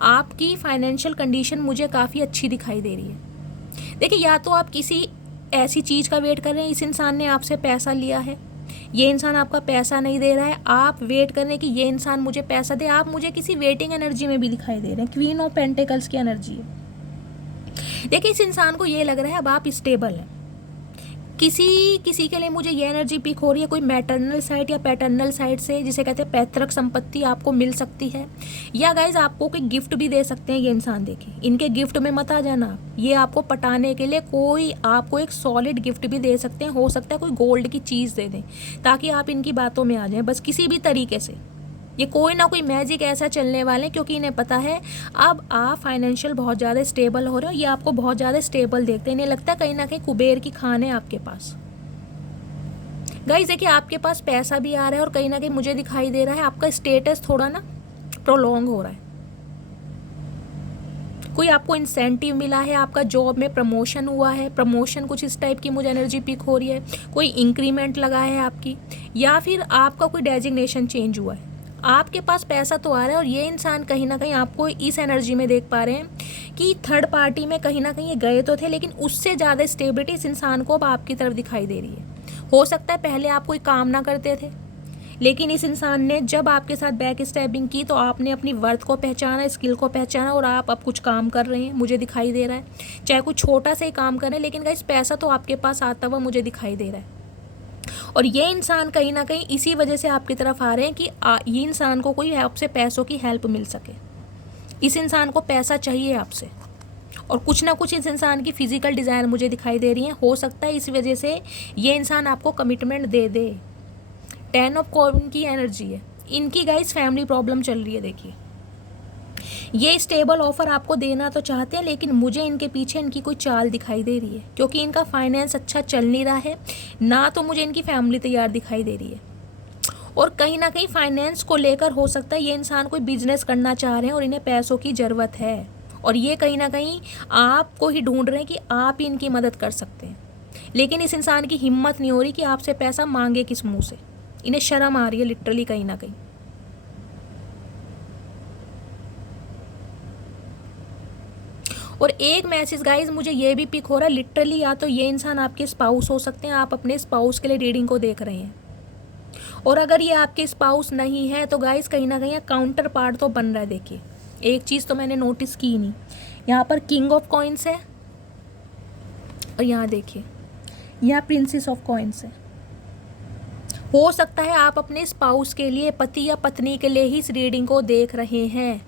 आपकी फाइनेंशियल कंडीशन मुझे काफ़ी अच्छी दिखाई दे रही है। देखिए, या तो आप किसी ऐसी चीज़ का वेट कर रहे हैं, इस इंसान ने आपसे पैसा लिया है, ये इंसान आपका पैसा नहीं दे रहा है, आप वेट कर रहे हैं कि ये इंसान मुझे पैसा दे। आप मुझे किसी वेटिंग एनर्जी में भी दिखाई दे रहे हैं। क्वीन ऑफ पेंटिकल्स की एनर्जी है। देखिए, इस इंसान को ये लग रहा है अब आप स्टेबल हैं। किसी के लिए मुझे ये एनर्जी पिक हो रही है, कोई मैटरनल साइड या पैटर्नल साइड से, जिसे कहते हैं पैतृक संपत्ति आपको मिल सकती है। या गाइज आपको कोई गिफ्ट भी दे सकते हैं ये इंसान। देखिए, इनके गिफ्ट में मत आ जाना। ये आपको पटाने के लिए कोई आपको एक सॉलिड गिफ्ट भी दे सकते हैं। हो सकता है कोई गोल्ड की चीज़ दे दें ताकि आप इनकी बातों में आ जाएं, बस किसी भी तरीके से। ये कोई ना कोई मैजिक ऐसा चलने वाले हैं, क्योंकि इन्हें पता है अब आप फाइनेंशियल बहुत ज़्यादा स्टेबल हो रहे हो। ये आपको बहुत ज़्यादा स्टेबल देखते हैं। इन्हें लगता है कहीं ना कहीं कुबेर की खान है आपके पास। गाइस देखिए, आपके पास पैसा भी आ रहा है और कहीं ना कहीं मुझे दिखाई दे रहा है आपका स्टेटस थोड़ा ना प्रोलॉन्ग हो रहा है। कोई आपको इंसेंटिव मिला है, आपका जॉब में प्रमोशन हुआ है, प्रमोशन कुछ इस टाइप की मुझे एनर्जी पिक हो रही है। कोई इंक्रीमेंट लगा है आपकी, या फिर आपका कोई डेजिग्नेशन चेंज हुआ है। आपके पास पैसा तो आ रहा है, और ये इंसान कहीं ना कहीं आपको इस एनर्जी में देख पा रहे हैं कि थर्ड पार्टी में कहीं ना कहीं ये गए तो थे, लेकिन उससे ज़्यादा स्टेबिलिटी इस इंसान को अब आपकी तरफ दिखाई दे रही है। हो सकता है पहले आप कोई काम ना करते थे, लेकिन इस इंसान ने जब आपके साथ बैक स्टैबिंग की तो आपने अपनी वर्थ को पहचाना, स्किल को पहचाना, और आप अब कुछ काम कर रहे हैं, मुझे दिखाई दे रहा है। चाहे कोई छोटा सा ही काम करें, लेकिन गाइस पैसा तो आपके पास आता हुआ मुझे दिखाई दे रहा है। और ये इंसान कहीं ना कहीं इसी वजह से आपकी तरफ आ रहे हैं कि ये इंसान को कोई आपसे पैसों की हेल्प मिल सके। इस इंसान को पैसा चाहिए आपसे, और कुछ ना कुछ इस इंसान की फिजिकल डिज़ायर मुझे दिखाई दे रही है। हो सकता है इस वजह से ये इंसान आपको commitment they they. 10 of coin की एनर्जी है। इनकी गाइस फैमिली प्रॉब्लम चल रही है। देखिए, ये स्टेबल ऑफर आपको देना तो चाहते हैं, लेकिन मुझे इनके पीछे इनकी कोई चाल दिखाई दे रही है, क्योंकि इनका फाइनेंस अच्छा चल नहीं रहा है ना, तो मुझे इनकी फैमिली तैयार दिखाई दे रही है। और कहीं ना कहीं फाइनेंस को लेकर हो सकता है ये इंसान कोई बिजनेस करना चाह रहे हैं और इन्हें पैसों की ज़रूरत है, और ये कहीं ना कहीं आपको ही ढूंढ रहे हैं कि आप ही इनकी मदद कर सकते हैं। लेकिन इस इंसान की हिम्मत नहीं हो रही कि आपसे पैसा मांगे किस मुँह से। इन्हें शर्म आ रही है लिटरली कहीं ना कहीं। और एक मैसेज गाइज मुझे ये भी पिक हो रहा है लिटरली, या तो ये इंसान आपके स्पाउस हो सकते हैं, आप अपने स्पाउस के लिए रीडिंग को देख रहे हैं। और अगर ये आपके स्पाउस नहीं है तो गाइज कहीं ना कहीं काउंटर पार्ट तो बन रहा है। देखिए, एक चीज़ तो मैंने नोटिस की नहीं, यहाँ पर किंग ऑफ कॉइन्स है, और यहाँ देखिए यहाँ प्रिंसेस ऑफ कॉइन्स है। हो सकता है आप अपने स्पाउस के लिए, पति या पत्नी के लिए ही इस रीडिंग को देख रहे हैं,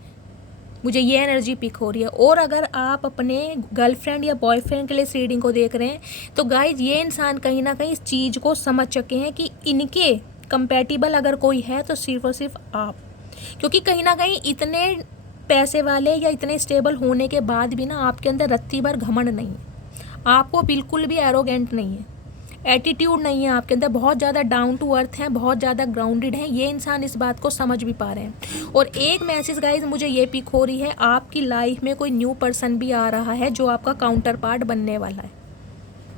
मुझे ये एनर्जी पिक हो रही है। और अगर आप अपने गर्लफ्रेंड या बॉयफ्रेंड के लिए इस रीडिंग को देख रहे हैं तो गाइज ये इंसान कहीं ना कहीं इस चीज़ को समझ चुके हैं कि इनके कंपैटिबल अगर कोई है तो सिर्फ और सिर्फ आप, क्योंकि कहीं ना कहीं इतने पैसे वाले या इतने स्टेबल होने के बाद भी ना आपके अंदर रत्ती भर घमंड नहीं है, आपको बिल्कुल भी एरोगेंट नहीं है, एटीट्यूड नहीं है आपके अंदर, बहुत ज़्यादा डाउन टू अर्थ हैं, बहुत ज़्यादा ग्राउंडेड हैं। ये इंसान इस बात को समझ भी पा रहे हैं। और एक मैसेज गाइज मुझे ये पिक हो रही है, आपकी लाइफ में कोई न्यू पर्सन भी आ रहा है जो आपका काउंटर पार्ट बनने वाला है,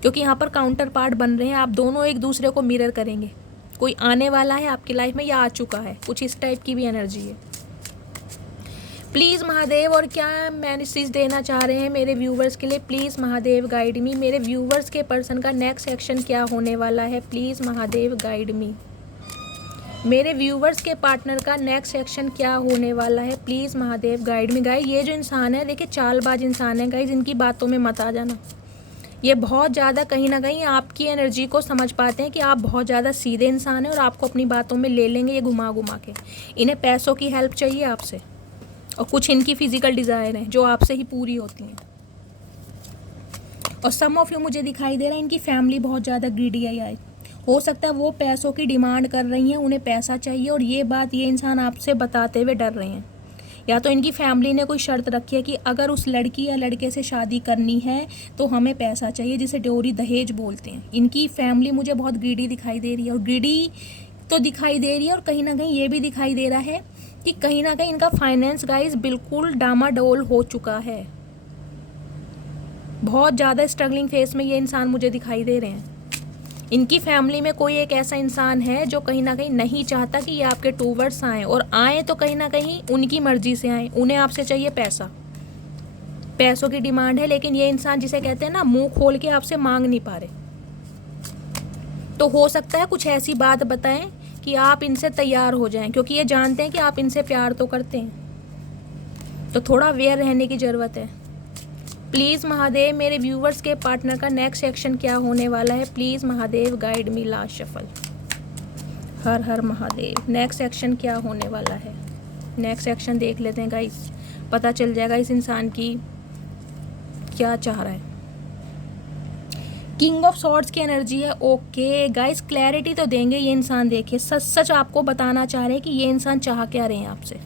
क्योंकि यहाँ पर काउंटर पार्ट बन रहे हैं, आप दोनों एक दूसरे को मिरर करेंगे। कोई आने वाला है आपकी लाइफ में या आ चुका है, कुछ इस टाइप की भी एनर्जी है। प्लीज़ महादेव, और क्या मैसेज देना चाह रहे हैं मेरे व्यूवर्स के लिए, प्लीज़ महादेव गाइड मी। मेरे व्यूवर्स के पर्सन का नेक्स्ट एक्शन क्या होने वाला है, प्लीज़ महादेव गाइड मी। मेरे व्यूवर्स के पार्टनर का नेक्स्ट एक्शन क्या होने वाला है, प्लीज़ महादेव गाइड में। गाइस ये जो इंसान है देखिए चालबाज इंसान है गाइस, इनकी बातों में मत आ जाना। ये बहुत ज़्यादा कहीं ना कहीं आपकी एनर्जी को समझ पाते हैं कि आप बहुत ज़्यादा सीधे इंसान हैं और आपको अपनी बातों में ले लेंगे ये घुमा घुमा के। इन्हें पैसों की हेल्प चाहिए आपसे और कुछ इनकी फिजिकल डिज़ायर हैं जो आपसे ही पूरी होती हैं। और सम ऑफ यू मुझे दिखाई दे रहा है इनकी फैमिली बहुत ज़्यादा ग्रीडी है। हो सकता है वो पैसों की डिमांड कर रही हैं, उन्हें पैसा चाहिए और ये बात ये इंसान आपसे बताते हुए डर रहे हैं। या तो इनकी फैमिली ने कोई शर्त रखी है कि अगर उस लड़की या लड़के से शादी करनी है तो हमें पैसा चाहिए, जिसे डोरी दहेज बोलते हैं। इनकी फैमिली मुझे बहुत ग्रीडी दिखाई दे रही है और ग्रीडी तो दिखाई दे रही है और कहीं ना कहीं ये भी दिखाई दे रहा है कि कहीं ना कहीं इनका फाइनेंस गाइस बिल्कुल डामाडोल हो चुका है। बहुत ज़्यादा स्ट्रगलिंग फेस में ये इंसान मुझे दिखाई दे रहे हैं। इनकी फैमिली में कोई एक ऐसा इंसान है जो कहीं ना कहीं नहीं चाहता कि ये आपके टूवर्ड्स आएँ, और आए तो कहीं ना कहीं उनकी मर्जी से आएँ। उन्हें आपसे चाहिए पैसा, पैसों की डिमांड है, लेकिन ये इंसान जिसे कहते हैं ना मुंह खोल के आपसे मांग नहीं पा रहे। तो हो सकता है कुछ ऐसी बात बताएं कि आप इनसे तैयार हो जाएं, क्योंकि ये जानते हैं कि आप इनसे प्यार तो करते हैं। तो थोड़ा अवेयर रहने की ज़रूरत है। प्लीज़ महादेव मेरे व्यूवर्स के पार्टनर का नेक्स्ट एक्शन क्या होने वाला है, please Mahadev guide me last shuffle. Her her Mahadev, next action क्या होने वाला है। नेक्स्ट एक्शन देख लेते हैं गाइस, पता चल जाएगा इस इंसान की क्या चाह रहा है। किंग ऑफ सॉर्ड्स की एनर्जी है। ओके गाइस क्लैरिटी तो देंगे ये इंसान। देखिए सच सच आपको बताना चाह रहे हैं कि ये इंसान चाह क्या रहे हैं आपसे,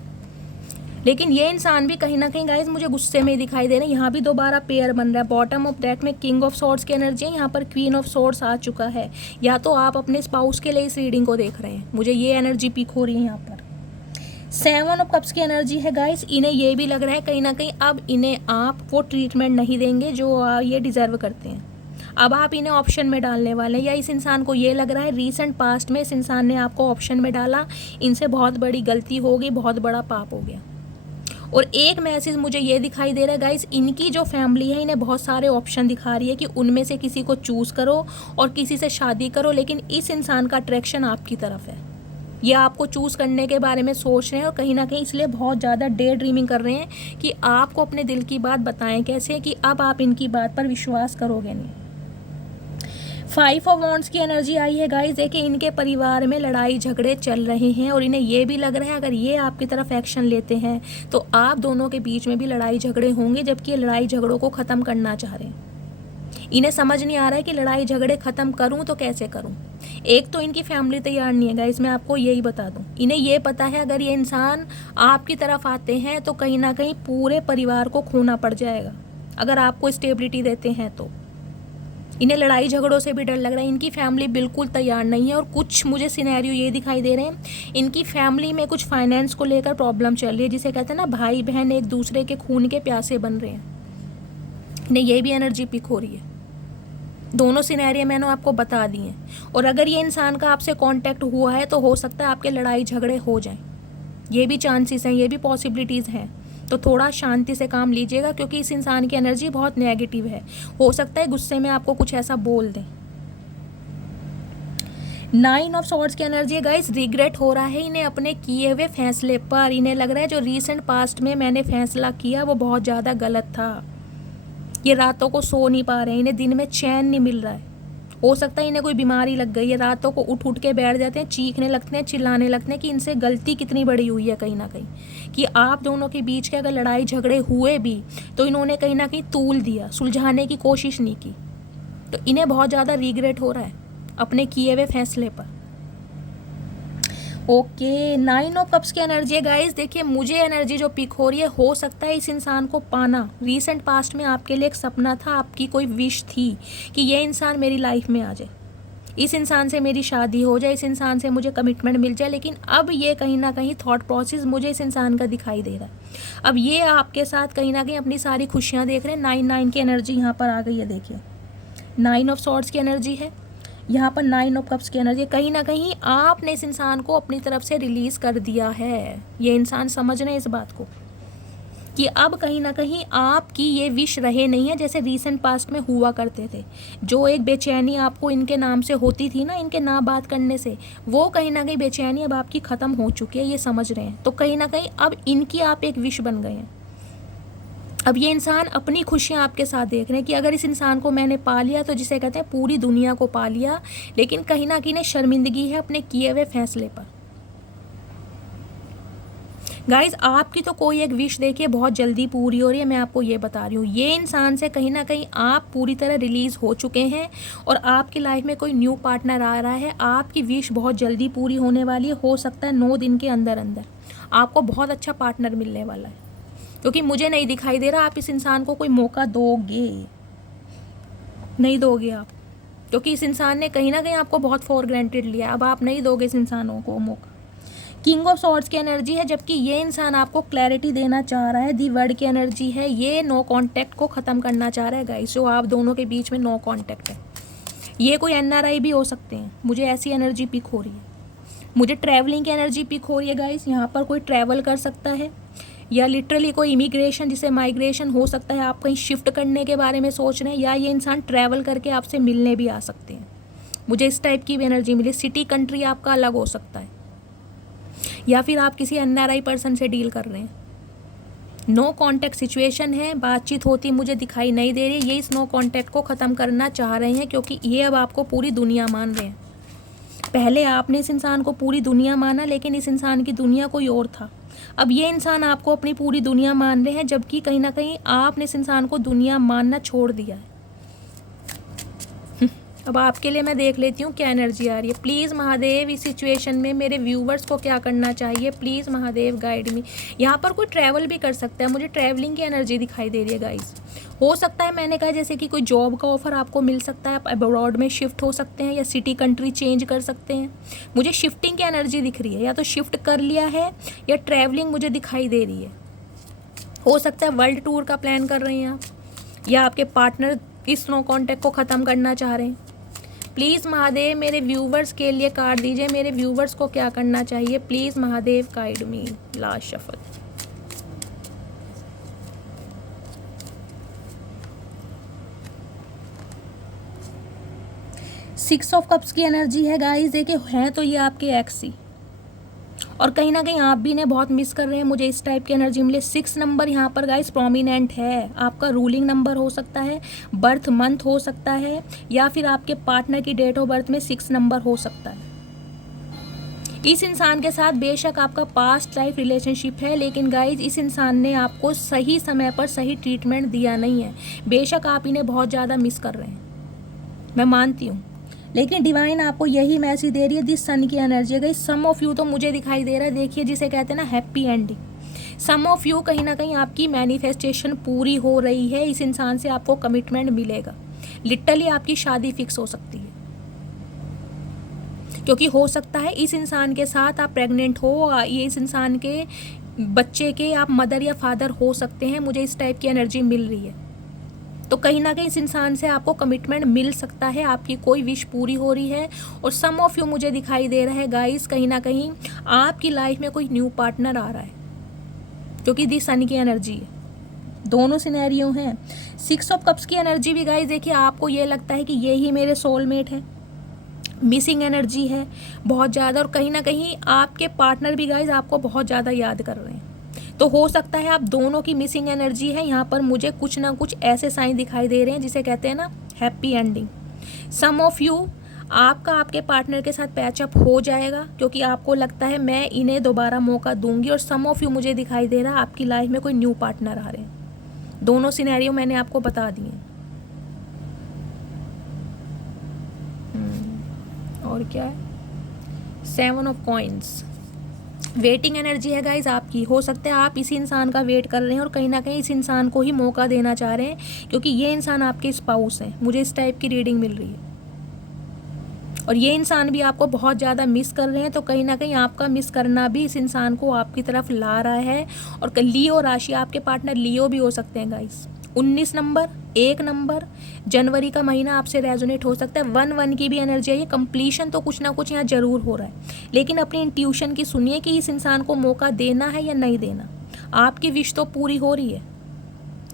लेकिन ये इंसान भी कहीं ना कहीं गाइस मुझे गुस्से में दिखाई दे रहे हैं। यहाँ भी दोबारा पेयर बन रहा है। बॉटम ऑफ डेक में किंग ऑफ सॉर्ड्स की एनर्जी है, यहाँ पर क्वीन ऑफ सॉर्ड्स आ चुका है। या तो आप अपने स्पाउस के लिए इस रीडिंग को देख रहे हैं, मुझे ये एनर्जी पिक हो रही है। यहाँ पर 7 ऑफ कप्स की एनर्जी है गाइस। इन्हें ये भी लग रहा है कहीं ना कहीं अब इन्हें आप वो ट्रीटमेंट नहीं देंगे जो ये डिज़र्व करते हैं। अब आप इन्हें ऑप्शन में डालने वाले हैं, या इस इंसान को ये लग रहा है रीसेंट पास्ट में इस इंसान ने आपको ऑप्शन में डाला, इनसे बहुत बड़ी गलती हो गई, बहुत बड़ा पाप हो गया। और एक मैसेज मुझे ये दिखाई दे रहा है गाइस, इनकी जो फैमिली है इन्हें बहुत सारे ऑप्शन दिखा रही है कि उनमें से किसी को चूज़ करो और किसी से शादी करो, लेकिन इस इंसान का अट्रैक्शन आपकी तरफ है। ये आपको चूज़ करने के बारे में सोच रहे हैं और कहीं ना कहीं इसलिए बहुत ज़्यादा डे ड्रीमिंग कर रहे हैं कि आपको अपने दिल की बात बताएं कैसे कि अब आप इनकी बात पर विश्वास करोगे नहीं। 5 ऑफ वॉन्ड्स की एनर्जी आई है गाइस। देखिए इनके परिवार में लड़ाई झगड़े चल रहे हैं और इन्हें ये भी लग रहा है अगर ये आपकी तरफ एक्शन लेते हैं तो आप दोनों के बीच में भी लड़ाई झगड़े होंगे, जबकि ये लड़ाई झगड़ों को ख़त्म करना चाह रहे हैं। इन्हें समझ नहीं आ रहा है कि लड़ाई झगड़े ख़त्म करूं तो कैसे करूं। एक तो इनकी फैमिली तैयार नहीं है गाइस, मैं आपको यही बता दूं। इन्हें ये पता है अगर ये इंसान आपकी तरफ आते हैं तो कहीं ना कहीं पूरे परिवार को खोना पड़ जाएगा अगर आपको स्टेबिलिटी देते हैं तो। इन्हें लड़ाई झगड़ों से भी डर लग रहा है। इनकी फैमिली बिल्कुल तैयार नहीं है और कुछ मुझे सिनेरियो ये दिखाई दे रहे हैं इनकी फैमिली में कुछ फाइनेंस को लेकर प्रॉब्लम चल रही है, जिसे कहते हैं ना भाई बहन एक दूसरे के खून के प्यासे बन रहे हैं। इन्हें ये भी एनर्जी पिक हो रही है। दोनों सिनेरियो मैंने आपको बता दिए हैं। और अगर ये इंसान का आपसे कांटेक्ट हुआ है तो हो सकता है आपके लड़ाई झगड़े हो जाएं, ये भी चांसेस हैं, ये भी पॉसिबिलिटीज़ हैं। तो थोड़ा शांति से काम लीजिएगा क्योंकि इस इंसान की एनर्जी बहुत नेगेटिव है। हो सकता है गुस्से में आपको कुछ ऐसा बोल दें। 9 ऑफ सॉर्ड्स की एनर्जी है गाइस। रिग्रेट हो रहा है इन्हें अपने किए हुए फैसले पर। इन्हें लग रहा है जो रीसेंट पास्ट में मैंने फैसला किया वो बहुत ज़्यादा गलत था। ये रातों को सो नहीं पा रहे हैं, इन्हें दिन में चैन नहीं मिल रहा है। हो सकता है इन्हें कोई बीमारी लग गई है, रातों को उठ उठ के बैठ जाते हैं, चीखने लगते हैं, चिल्लाने लगते हैं कि इनसे गलती कितनी बड़ी हुई है कहीं ना कहीं, कि आप दोनों के बीच के अगर लड़ाई झगड़े हुए भी तो इन्होंने कहीं ना कहीं तूल दिया, सुलझाने की कोशिश नहीं की। तो इन्हें बहुत ज़्यादा रिग्रेट हो रहा है अपने किए हुए फैसले पर। ओके 9 ऑफ कप्स की एनर्जी है गाइस। देखिए मुझे एनर्जी जो पिक हो रही है, हो सकता है इस इंसान को पाना रीसेंट पास्ट में आपके लिए एक सपना था, आपकी कोई विश थी कि ये इंसान मेरी लाइफ में आ जाए, इस इंसान से मेरी शादी हो जाए, इस इंसान से मुझे कमिटमेंट मिल जाए। लेकिन अब ये कहीं ना कहीं थॉट प्रोसेस मुझे इस इंसान का दिखाई दे रहा है। अब ये आपके साथ कहीं ना कहीं अपनी सारी खुशियाँ देख रहे हैं। 9 की एनर्जी यहाँ पर आ गई है। देखिए 9 ऑफ सॉर्ड्स की एनर्जी है, यहाँ पर 9 ऑफ कप्स की एनर्जी। कहीं ना कहीं आपने इस इंसान को अपनी तरफ से रिलीज़ कर दिया है। ये इंसान समझ रहे हैं इस बात को कि अब कहीं ना कहीं आपकी ये विश रहे नहीं है जैसे रीसेंट पास्ट में हुआ करते थे। जो एक बेचैनी आपको इनके नाम से होती थी ना, इनके ना बात करने से, वो कहीं ना कहीं बेचैनी अब आपकी ख़त्म हो चुकी है, ये समझ रहे हैं। तो कहीं ना कहीं अब इनकी आप एक विश बन गए हैं। अब ये इंसान अपनी खुशियाँ आपके साथ देख रहे हैं कि अगर इस इंसान को मैंने पा लिया तो जिसे कहते हैं पूरी दुनिया को पा लिया। लेकिन कहीं ना कहीं शर्मिंदगी है अपने किए हुए फैसले पर। गाइज आपकी तो कोई एक विश देखिए बहुत जल्दी पूरी हो रही है, मैं आपको ये बता रही हूँ। ये इंसान से कहीं ना कहीं आप पूरी तरह रिलीज़ हो चुके हैं और आपकी लाइफ में कोई न्यू पार्टनर आ रहा है। आपकी विश बहुत जल्दी पूरी होने वाली है। हो सकता है 9 दिन के अंदर अंदर आपको बहुत अच्छा पार्टनर मिलने वाला है, क्योंकि मुझे नहीं दिखाई दे रहा आप इस इंसान को कोई मौका दोगे, नहीं दोगे आप, क्योंकि इस इंसान ने कहीं ना कहीं आपको बहुत फॉर ग्रांटेड लिया। अब आप नहीं दोगे इस इंसानों को मौका। किंग ऑफ सॉर्ड्स की एनर्जी है, जबकि ये इंसान आपको क्लैरिटी देना चाह रहा है। दी वर्ड की एनर्जी है, ये नो कांटेक्ट को ख़त्म करना चाह रहा है गाइस। जो आप दोनों के बीच में नो कांटेक्ट है, ये कोई एनआरआई भी हो सकते हैं, मुझे ऐसी एनर्जी पिक हो रही है। मुझे ट्रैवलिंग की एनर्जी पिक हो रही है गाइस। यहाँ पर कोई ट्रैवल कर सकता है या लिटरली कोई इमिग्रेशन जिसे माइग्रेशन हो सकता है। आप कहीं शिफ्ट करने के बारे में सोच रहे हैं, या ये इंसान ट्रैवल करके आपसे मिलने भी आ सकते हैं। मुझे इस टाइप की भी एनर्जी मिली। सिटी कंट्री आपका अलग हो सकता है, या फिर आप किसी एनआरआई पर्सन से डील कर रहे हैं। नो कांटेक्ट सिचुएशन है, बातचीत होती मुझे दिखाई नहीं दे रही। ये इस नो कांटेक्ट को ख़त्म करना चाह रहे हैं, क्योंकि ये अब आपको पूरी दुनिया मान रहे हैं। पहले आपने इस इंसान को पूरी दुनिया माना, लेकिन इस इंसान की दुनिया कोई और था। अब ये इंसान आपको अपनी पूरी दुनिया मान रहे हैं, जबकि कहीं ना कहीं आपने इस इंसान को दुनिया मानना छोड़ दिया है। अब आपके लिए मैं देख लेती हूँ क्या एनर्जी आ रही है। प्लीज़ महादेव, इस सिचुएशन में मेरे व्यूवर्स को क्या करना चाहिए, प्लीज़ महादेव गाइड मी। यहाँ पर कोई ट्रैवल भी कर सकता है, मुझे ट्रैवलिंग की एनर्जी दिखाई दे रही है गाइस। हो सकता है मैंने कहा जैसे कि कोई जॉब का ऑफर आपको मिल सकता है, आप अब्रॉड में शिफ्ट हो सकते हैं या सिटी कंट्री चेंज कर सकते हैं। मुझे शिफ्टिंग की एनर्जी दिख रही है, या तो शिफ्ट कर लिया है या ट्रैवलिंग मुझे दिखाई दे रही है। हो सकता है वर्ल्ड टूर का प्लान कर रहे हैं आप, या आपके पार्टनर इस नो कॉन्टैक्ट को ख़त्म करना चाह रहे हैं। प्लीज़ महादेव मेरे व्यूवर्स के लिए कार्ड दीजिए, मेरे व्यूवर्स को क्या करना चाहिए, please Mahadev guide me. Last shuffle. Six of cups की एनर्जी है गाइस। देखिए हैं तो ये आपके एक्स ही, और कहीं ना कहीं आप भी इन्हें बहुत मिस कर रहे हैं। मुझे इस टाइप की एनर्जी मिले। 6 नंबर यहाँ पर गाइस प्रोमिनेंट है। आपका रूलिंग नंबर हो सकता है, बर्थ मंथ हो सकता है, या फिर आपके पार्टनर की डेट ऑफ बर्थ में 6 नंबर हो सकता है। इस इंसान के साथ बेशक आपका पास्ट लाइफ रिलेशनशिप है, लेकिन गाइज इस इंसान ने आपको सही समय पर सही ट्रीटमेंट दिया नहीं है। बेशक आप इन्हें बहुत ज़्यादा मिस कर रहे हैं, मैं मानती हूँ, लेकिन डिवाइन आपको यही मैसेज दे रही है। दिस सन की एनर्जी है गाइस। सम ऑफ यू तो मुझे दिखाई दे रहा है, देखिए जिसे कहते हैं ना happy ending. Some of you कहीं ना कहीं आपकी मैनिफेस्टेशन पूरी हो रही है। इस इंसान से आपको कमिटमेंट मिलेगा। लिटरली आपकी शादी फिक्स हो सकती है, क्योंकि हो सकता है इस इंसान के साथ आप प्रेग्नेंट हो, ये इस इंसान के बच्चे के आप मदर या फादर हो सकते हैं। मुझे इस टाइप की एनर्जी मिल रही है। तो कहीं ना कहीं इस इंसान से आपको कमिटमेंट मिल सकता है, आपकी कोई विश पूरी हो रही है। और सम ऑफ यू मुझे दिखाई दे रहा है गाइस, कहीं ना कहीं आपकी लाइफ में कोई न्यू पार्टनर आ रहा है, क्योंकि दी सन की एनर्जी है। दोनों सिनेरियो हैं। 6 ऑफ कप्स की एनर्जी भी गाइस देखिए, आपको ये लगता है कि ये ही मेरे सोलमेट है। मिसिंग एनर्जी है बहुत ज़्यादा, और कहीं ना कहीं आपके पार्टनर भी गाइस आपको बहुत ज़्यादा याद कर रहे हैं। तो हो सकता है आप दोनों की मिसिंग एनर्जी है। यहाँ पर मुझे कुछ ना कुछ ऐसे साइन दिखाई दे रहे हैं जिसे कहते हैं ना happy ending. Some of you आपका आपके पार्टनर के साथ पैचअप हो जाएगा, क्योंकि आपको लगता है मैं इन्हें दोबारा मौका दूंगी। और सम ऑफ यू मुझे दिखाई दे रहा है आपकी लाइफ में कोई न्यू पार्टनर आ रहे हैं। दोनों सिनेरियो मैंने आपको बता दिए। और क्या है, 7 ऑफ कॉइन्स। वेटिंग एनर्जी है गाइज आपकी। हो सकता है आप इसी इंसान का वेट कर रहे हैं और कहीं ना कहीं इस इंसान को ही मौका देना चाह रहे हैं, क्योंकि ये इंसान आपके स्पाउस हैं। मुझे इस टाइप की रीडिंग मिल रही है, और ये इंसान भी आपको बहुत ज़्यादा मिस कर रहे हैं। तो कहीं ना कहीं आपका मिस करना भी इस इंसान को आपकी तरफ ला रहा है। और लियो राशि, आपके पार्टनर लियो भी हो सकते हैं गाइज। 19 नंबर, 1 नंबर, जनवरी का महीना आपसे रेजोनेट हो सकता है। 1-1 की भी एनर्जी है। ये कंप्लीशन तो कुछ ना कुछ यहाँ जरूर हो रहा है, लेकिन अपनी इंट्यूशन की सुनिए कि इस इंसान को मौका देना है या नहीं देना। आपकी विश तो पूरी हो रही है।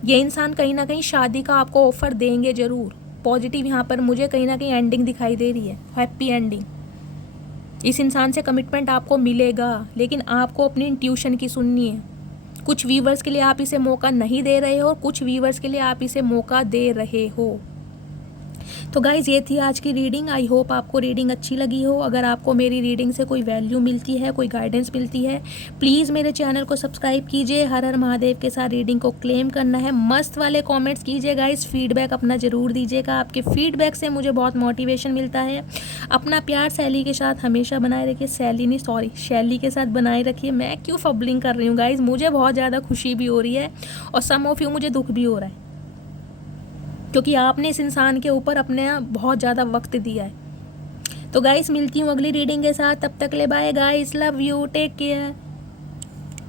ये इंसान कहीं ना कहीं शादी का आपको ऑफ़र देंगे ज़रूर। पॉजिटिव यहाँ पर मुझे कहीं ना कहीं एंडिंग दिखाई दे रही है, हैप्पी एंडिंग। इस इंसान से कमिटमेंट आपको मिलेगा, लेकिन आपको अपनी इंट्यूशन की सुननी है। कुछ व्यूवर्स के लिए आप इसे मौका नहीं दे रहे हो और कुछ व्यूवर्स के लिए आप इसे मौका दे रहे हो। तो गाइज़ ये थी आज की रीडिंग। आई होप आपको रीडिंग अच्छी लगी हो। अगर आपको मेरी रीडिंग से कोई वैल्यू मिलती है, कोई गाइडेंस मिलती है, प्लीज़ मेरे चैनल को सब्सक्राइब कीजिए। हर हर महादेव के साथ रीडिंग को क्लेम करना है। मस्त वाले कमेंट्स कीजिए गाइज़, फीडबैक अपना ज़रूर दीजिएगा। आपके फीडबैक से मुझे बहुत मोटिवेशन मिलता है। अपना प्यार शैली के साथ हमेशा बनाए रखिए। शैली के साथ बनाए रखिए। मैं क्यों फबलिंग कर रही हूँ गाइज़, मुझे बहुत ज़्यादा खुशी भी हो रही है और सम ऑफ यू मुझे दुख भी हो रहा है, क्योंकि आपने इस इंसान के ऊपर अपने बहुत ज़्यादा वक्त दिया है। तो गाइस मिलती हूँ अगली रीडिंग के साथ, तब तक ले bye guys, love you, take care.